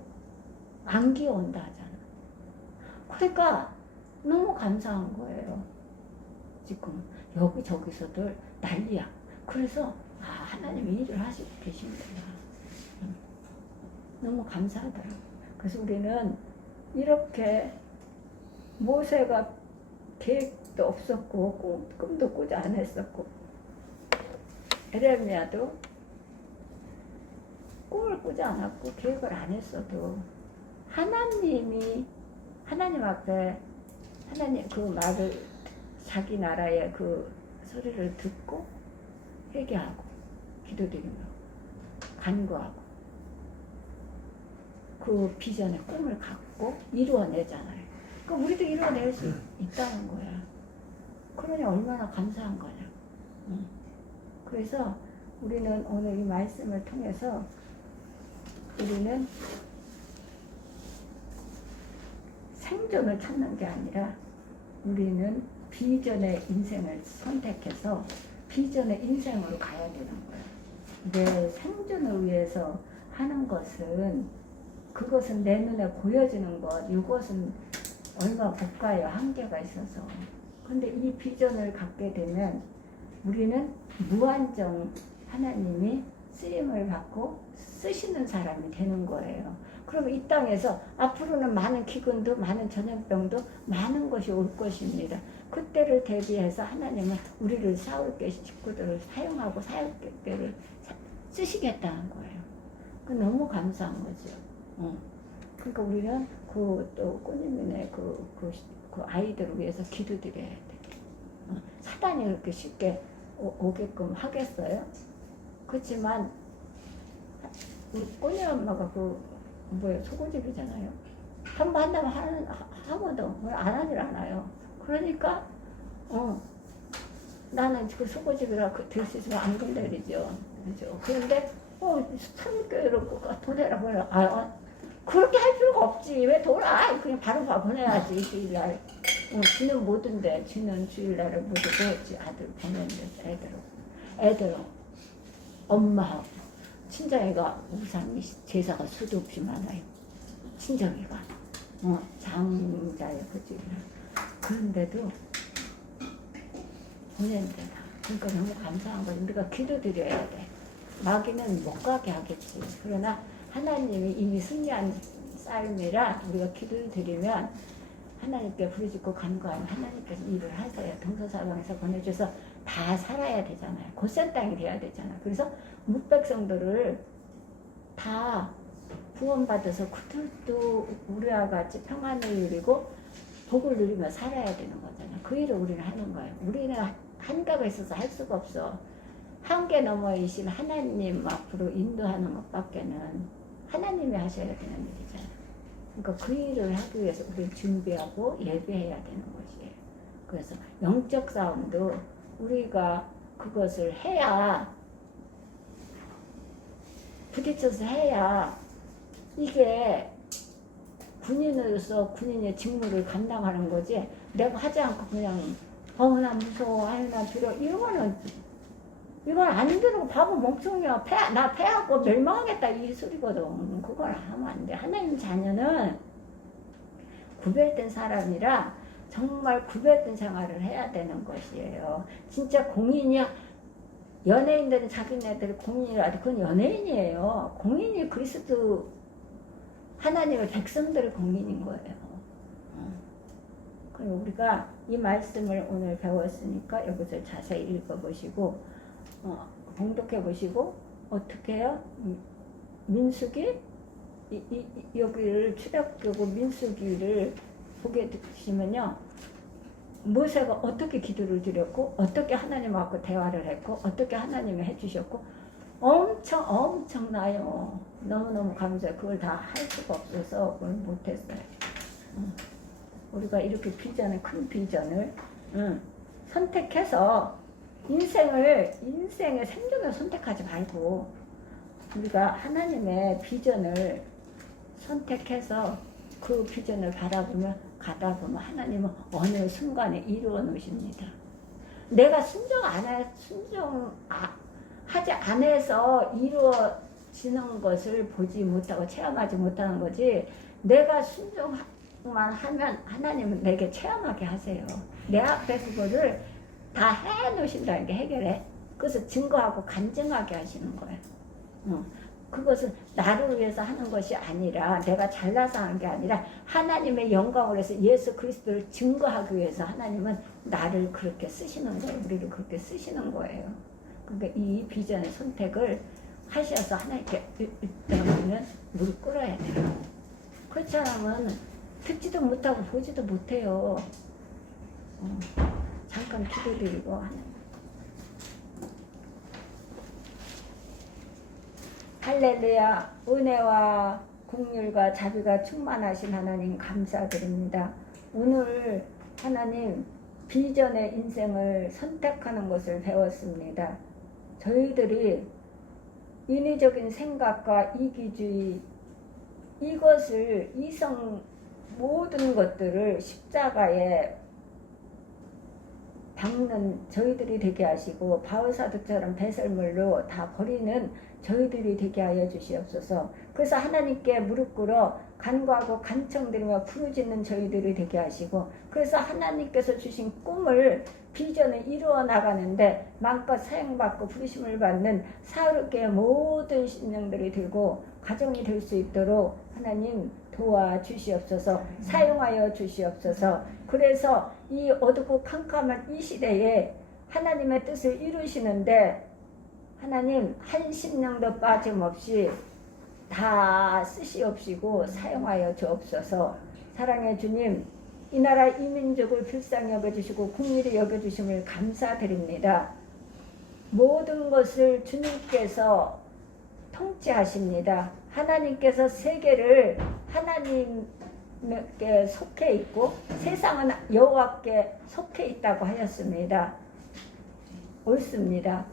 안기에 온다 하잖아. 그러니까 너무 감사한 거예요. 지금 여기저기서들 난리야. 그래서 하나님이 일을 하시고 계십니다. 너무 감사하더라고요. 그래서 우리는 이렇게 모세가 계획도 없었고 꿈도 꾸지 않았었고 에레미야도 꿈을 꾸지 않았고 계획을 안 했어도 하나님 앞에 하나님 그 말을 자기 나라의 그 소리를 듣고 회개하고 기도드리며 간구하고 그 비전의 꿈을 갖고 이루어내잖아요. 그럼 우리도 이루어낼 수 있다는 거야. 그러니 얼마나 감사한 거냐. 그래서 우리는 오늘 이 말씀을 통해서 우리는 생존을 찾는 게 아니라 우리는 비전의 인생을 선택해서 비전의 인생으로 가야 되는 거예요. 내 생존을 위해서 하는 것은 그것은 내 눈에 보여지는 것, 이것은 얼마 못 가요. 한계가 있어서. 근데 이 비전을 갖게 되면 우리는 무한정 하나님이 쓰임을 받고 쓰시는 사람이 되는 거예요. 그러면 이 땅에서 앞으로는 많은 기근도 많은 전염병도 많은 것이 올 것입니다. 그때를 대비해서 하나님은 우리를 사울계 식구들을 사용하고 사역계를 쓰시겠다는 거예요. 그 너무 감사한 거죠. 그러니까 우리는 또 꽃님네 그 아이들을 위해서 기도드려야 돼. 사단이 그렇게 쉽게 오게끔 하겠어요? 그렇지만 우리 꽃님 엄마가 소고집이잖아요. 한 번 한다면 하고도 안 하질 않아요. 그러니까 나는 그 소고집이라 될 수 있으면 안 건드리죠. 그죠? 그런데 3개월을 보내라. 그렇게 할 필요가 없지. 왜 그냥 바로 보내야지. 주일날. 지는 못 온대. 지는 주일날을 못 오고 아들 보내는데 애들 엄마하고 친정이가 우상이 제사가 수도 없이 많아요. 친정이가 장자의 고집이라. 그런데도 보낸대. 그러니까 너무 감사한 거지. 우리가 기도드려야 돼. 마귀는 못 가게 하겠지. 그러나 하나님이 이미 승리한 삶이라 우리가 기도를 드리면 하나님께 부르짖고 간구하면 하나님께서 일을 하세요. 동서사방에서 보내줘서 다 살아야 되잖아요. 곧산 땅이 돼야 되잖아요. 그래서 묵백성들을 다 구원받아서 그들도 우리와 같이 평안을 누리고 복을 누리며 살아야 되는 거잖아요. 그 일을 우리는 하는 거예요. 우리는 한계가 있어서 할 수가 없어. 한계 너머이신 하나님 앞으로 인도하는 것밖에는 하나님이 하셔야 되는 일이잖아요. 그러니까 그 일을 하기 위해서 우리는 준비하고 예배해야 되는 것이에요. 그래서 영적 싸움도 우리가 그것을 해야, 부딪혀서 해야 이게 군인으로서 군인의 직무를 감당하는 거지. 내가 하지 않고 그냥 나 무서워, 나 두려워, 이거는 이건 안 들고 바보 멍청이야. 나 패하고 멸망하겠다 이 소리거든. 그걸 하면 안 돼. 하나님 자녀는 구별된 사람이라 정말 구별된 생활을 해야 되는 것이에요. 진짜 공인이야. 연예인들은 자기네들이 공인이라 그건 연예인이에요. 공인이 그리스도 하나님의 백성들의 공인인 거예요. 그럼 우리가 이 말씀을 오늘 배웠으니까 여기서 자세히 읽어보시고 봉독해 보시고 어떻게 해요? 민수기 여기를 출애굽기고 민수기를 보게 되시면요. 모세가 어떻게 기도를 드렸고 어떻게 하나님하고 대화를 했고 어떻게 하나님이 해주셨고 엄청나요. 너무너무 감사해요. 그걸 다 할 수가 없어서 그걸 못했어요. 우리가 이렇게 큰 비전을 선택해서 인생의 생존을 선택하지 말고 우리가 하나님의 비전을 선택해서 그 비전을 바라보면 가다 보면 하나님은 어느 순간에 이루어 놓으십니다. 내가 하지 않아서 이루어지는 것을 보지 못하고 체험하지 못하는 거지 내가 순종만 하면 하나님은 내게 체험하게 하세요. 내 앞에 그거를 다 해놓으신다는 게 해결해. 그것을 증거하고 간증하게 하시는 거예요. 그것은 나를 위해서 하는 것이 아니라 내가 잘나서 하는 게 아니라 하나님의 영광을 위해서 예수 그리스도를 증거하기 위해서 하나님은 나를 그렇게 쓰시는 거예요. 우리를 그렇게 쓰시는 거예요. 그러니까 이 비전의 선택을 하셔서 하나님께 일단 우리는 무릎 꿇어야 돼요. 그렇지 않으면 듣지도 못하고 보지도 못해요. 잠깐 기도드리고 하는. 할렐루야. 은혜와 긍휼과 자비가 충만하신 하나님 감사드립니다. 오늘 하나님 비전의 인생을 선택하는 것을 배웠습니다. 저희들이 인위적인 생각과 이기주의 이것을 모든 것들을 십자가에 박는 저희들이 되게 하시고 바울사도처럼 배설물로 다 버리는 저희들이 되게 하여 주시옵소서. 그래서 하나님께 무릎 꿇어 간구하고 간청드리며 부르짖는 저희들이 되게 하시고 그래서 하나님께서 주신 꿈을 비전을 이루어 나가는데 마음껏 사용받고 부르심을 받는 사울교의 모든 심령들이 들고 가정이 될 수 있도록 하나님 도와주시옵소서. 사용하여 주시옵소서. 그래서 이 어둡고 캄캄한 이 시대에 하나님의 뜻을 이루시는데 하나님 한 심령도 빠짐없이 다 쓰시옵시고 사용하여 주옵소서. 사랑의 주님, 이 나라 이 민족을 불쌍히 여겨주시고 긍휼히 여겨주심을 감사드립니다. 모든 것을 주님께서 통치하십니다. 하나님께서 세계를 하나님께 속해 있고 세상은 여호와께 속해 있다고 하였습니다. 옳습니다.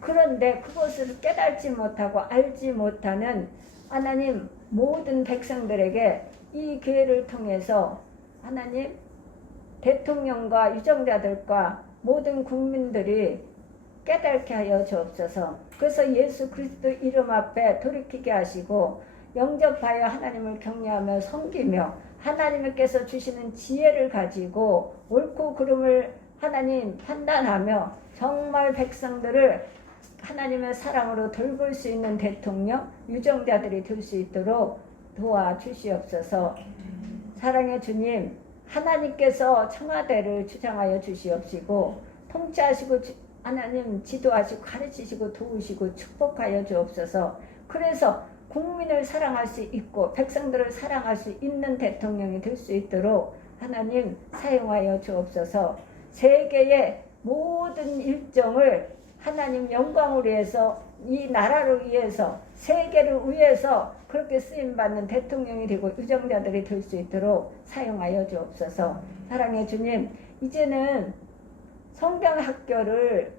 그런데 그것을 깨달지 못하고 알지 못하는 하나님 모든 백성들에게 이 기회를 통해서 하나님 대통령과 유정자들과 모든 국민들이 깨닫게 하여 주옵소서. 그래서 예수 그리스도 이름 앞에 돌이키게 하시고 영접하여 하나님을 경외하며 섬기며 하나님께서 주시는 지혜를 가지고 옳고 그름을 하나님 판단하며 정말 백성들을 하나님의 사랑으로 돌볼 수 있는 대통령, 유정자들이 될 수 있도록 도와주시옵소서. 사랑의 주님, 하나님께서 청와대를 주장하여 주시옵시고 통치하시고 하나님 지도하시고 가르치시고 도우시고 축복하여 주옵소서. 그래서 국민을 사랑할 수 있고 백성들을 사랑할 수 있는 대통령이 될 수 있도록 하나님 사용하여 주옵소서. 세계의 모든 일정을 하나님 영광을 위해서 이 나라를 위해서 세계를 위해서 그렇게 쓰임받는 대통령이 되고 유정자들이 될 수 있도록 사용하여 주옵소서. 사랑의 주님, 이제는 성경학교를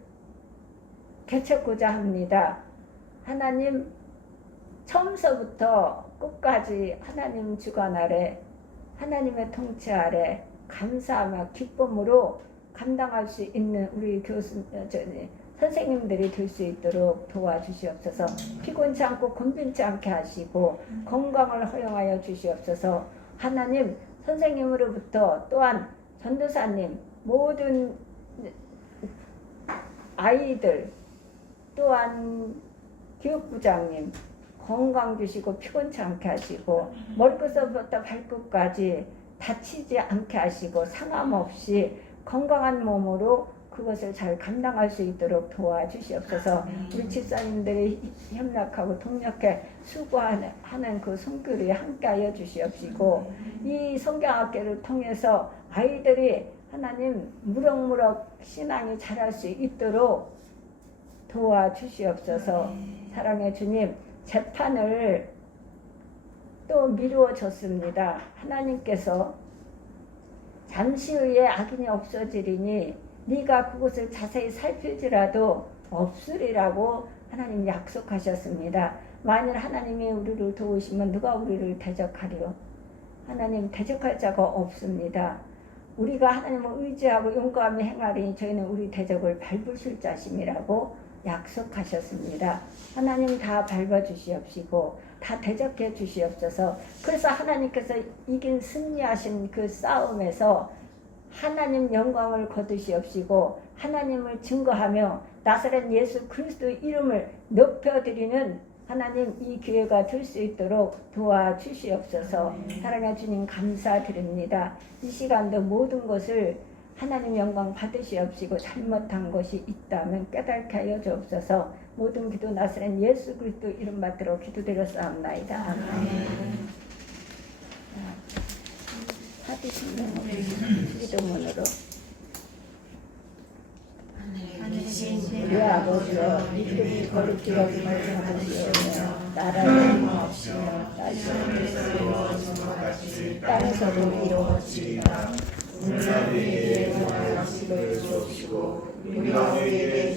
개척고자 합니다. 하나님 처음서부터 끝까지 하나님 주관 아래 하나님의 통치 아래 감사하며 기쁨으로 감당할 수 있는 우리 선생님들이 될 수 있도록 도와주시옵소서. 피곤치 않고 곤빈치 않게 하시고 건강을 허용하여 주시옵소서. 하나님, 선생님으로부터 또한 전도사님, 모든 아이들, 또한 교육부장님 건강 주시고 피곤치 않게 하시고 머리끝부터 발끝까지 다치지 않게 하시고 상함 없이 건강한 몸으로 그것을 잘 감당할 수 있도록 도와주시옵소서. 우리 집사님들이 협력하고 동력해 수고하는 그 선교를 함께하여 주시옵시고 이 성경학교를 통해서 아이들이 하나님 무럭무럭 신앙이 자랄 수 있도록 도와주시옵소서. 사랑의 주님, 재판을 또 미루어졌습니다. 하나님께서 잠시 후에 악인이 없어지리니 네가 그것을 자세히 살필지라도 없으리라고 하나님 약속하셨습니다. 만일 하나님이 우리를 도우시면 누가 우리를 대적하리요? 하나님 대적할 자가 없습니다. 우리가 하나님을 의지하고 용감히 행하리니 저희는 우리 대적을 밟으실 자심이라고 약속하셨습니다. 하나님 다 밟아주시옵시고 다 대적해 주시옵소서. 그래서 하나님께서 이긴 승리하신 그 싸움에서 하나님 영광을 거두시옵시고 하나님을 증거하며 나사렛 예수 그리스도 이름을 높여드리는 하나님 이 기회가 될 수 있도록 도와주시옵소서. 사랑하는 주님 감사드립니다. 이 시간도 모든 것을 하나님 영광 받으시옵시고 잘못한 것이 있다면 깨닫게 하여 주옵소서. 모든 기도 나사렛 예수 그리스도 이름 받들어 기도드렸사옵나이다. 아멘. 받으시면 기도문으로 우리 아버지여 이름이 거룩히 여김을 받으시오며 나라의 없으며 땅에서도 이루어지리라. 우리에게 원하는 것을 주옵시고 우리가 우리에게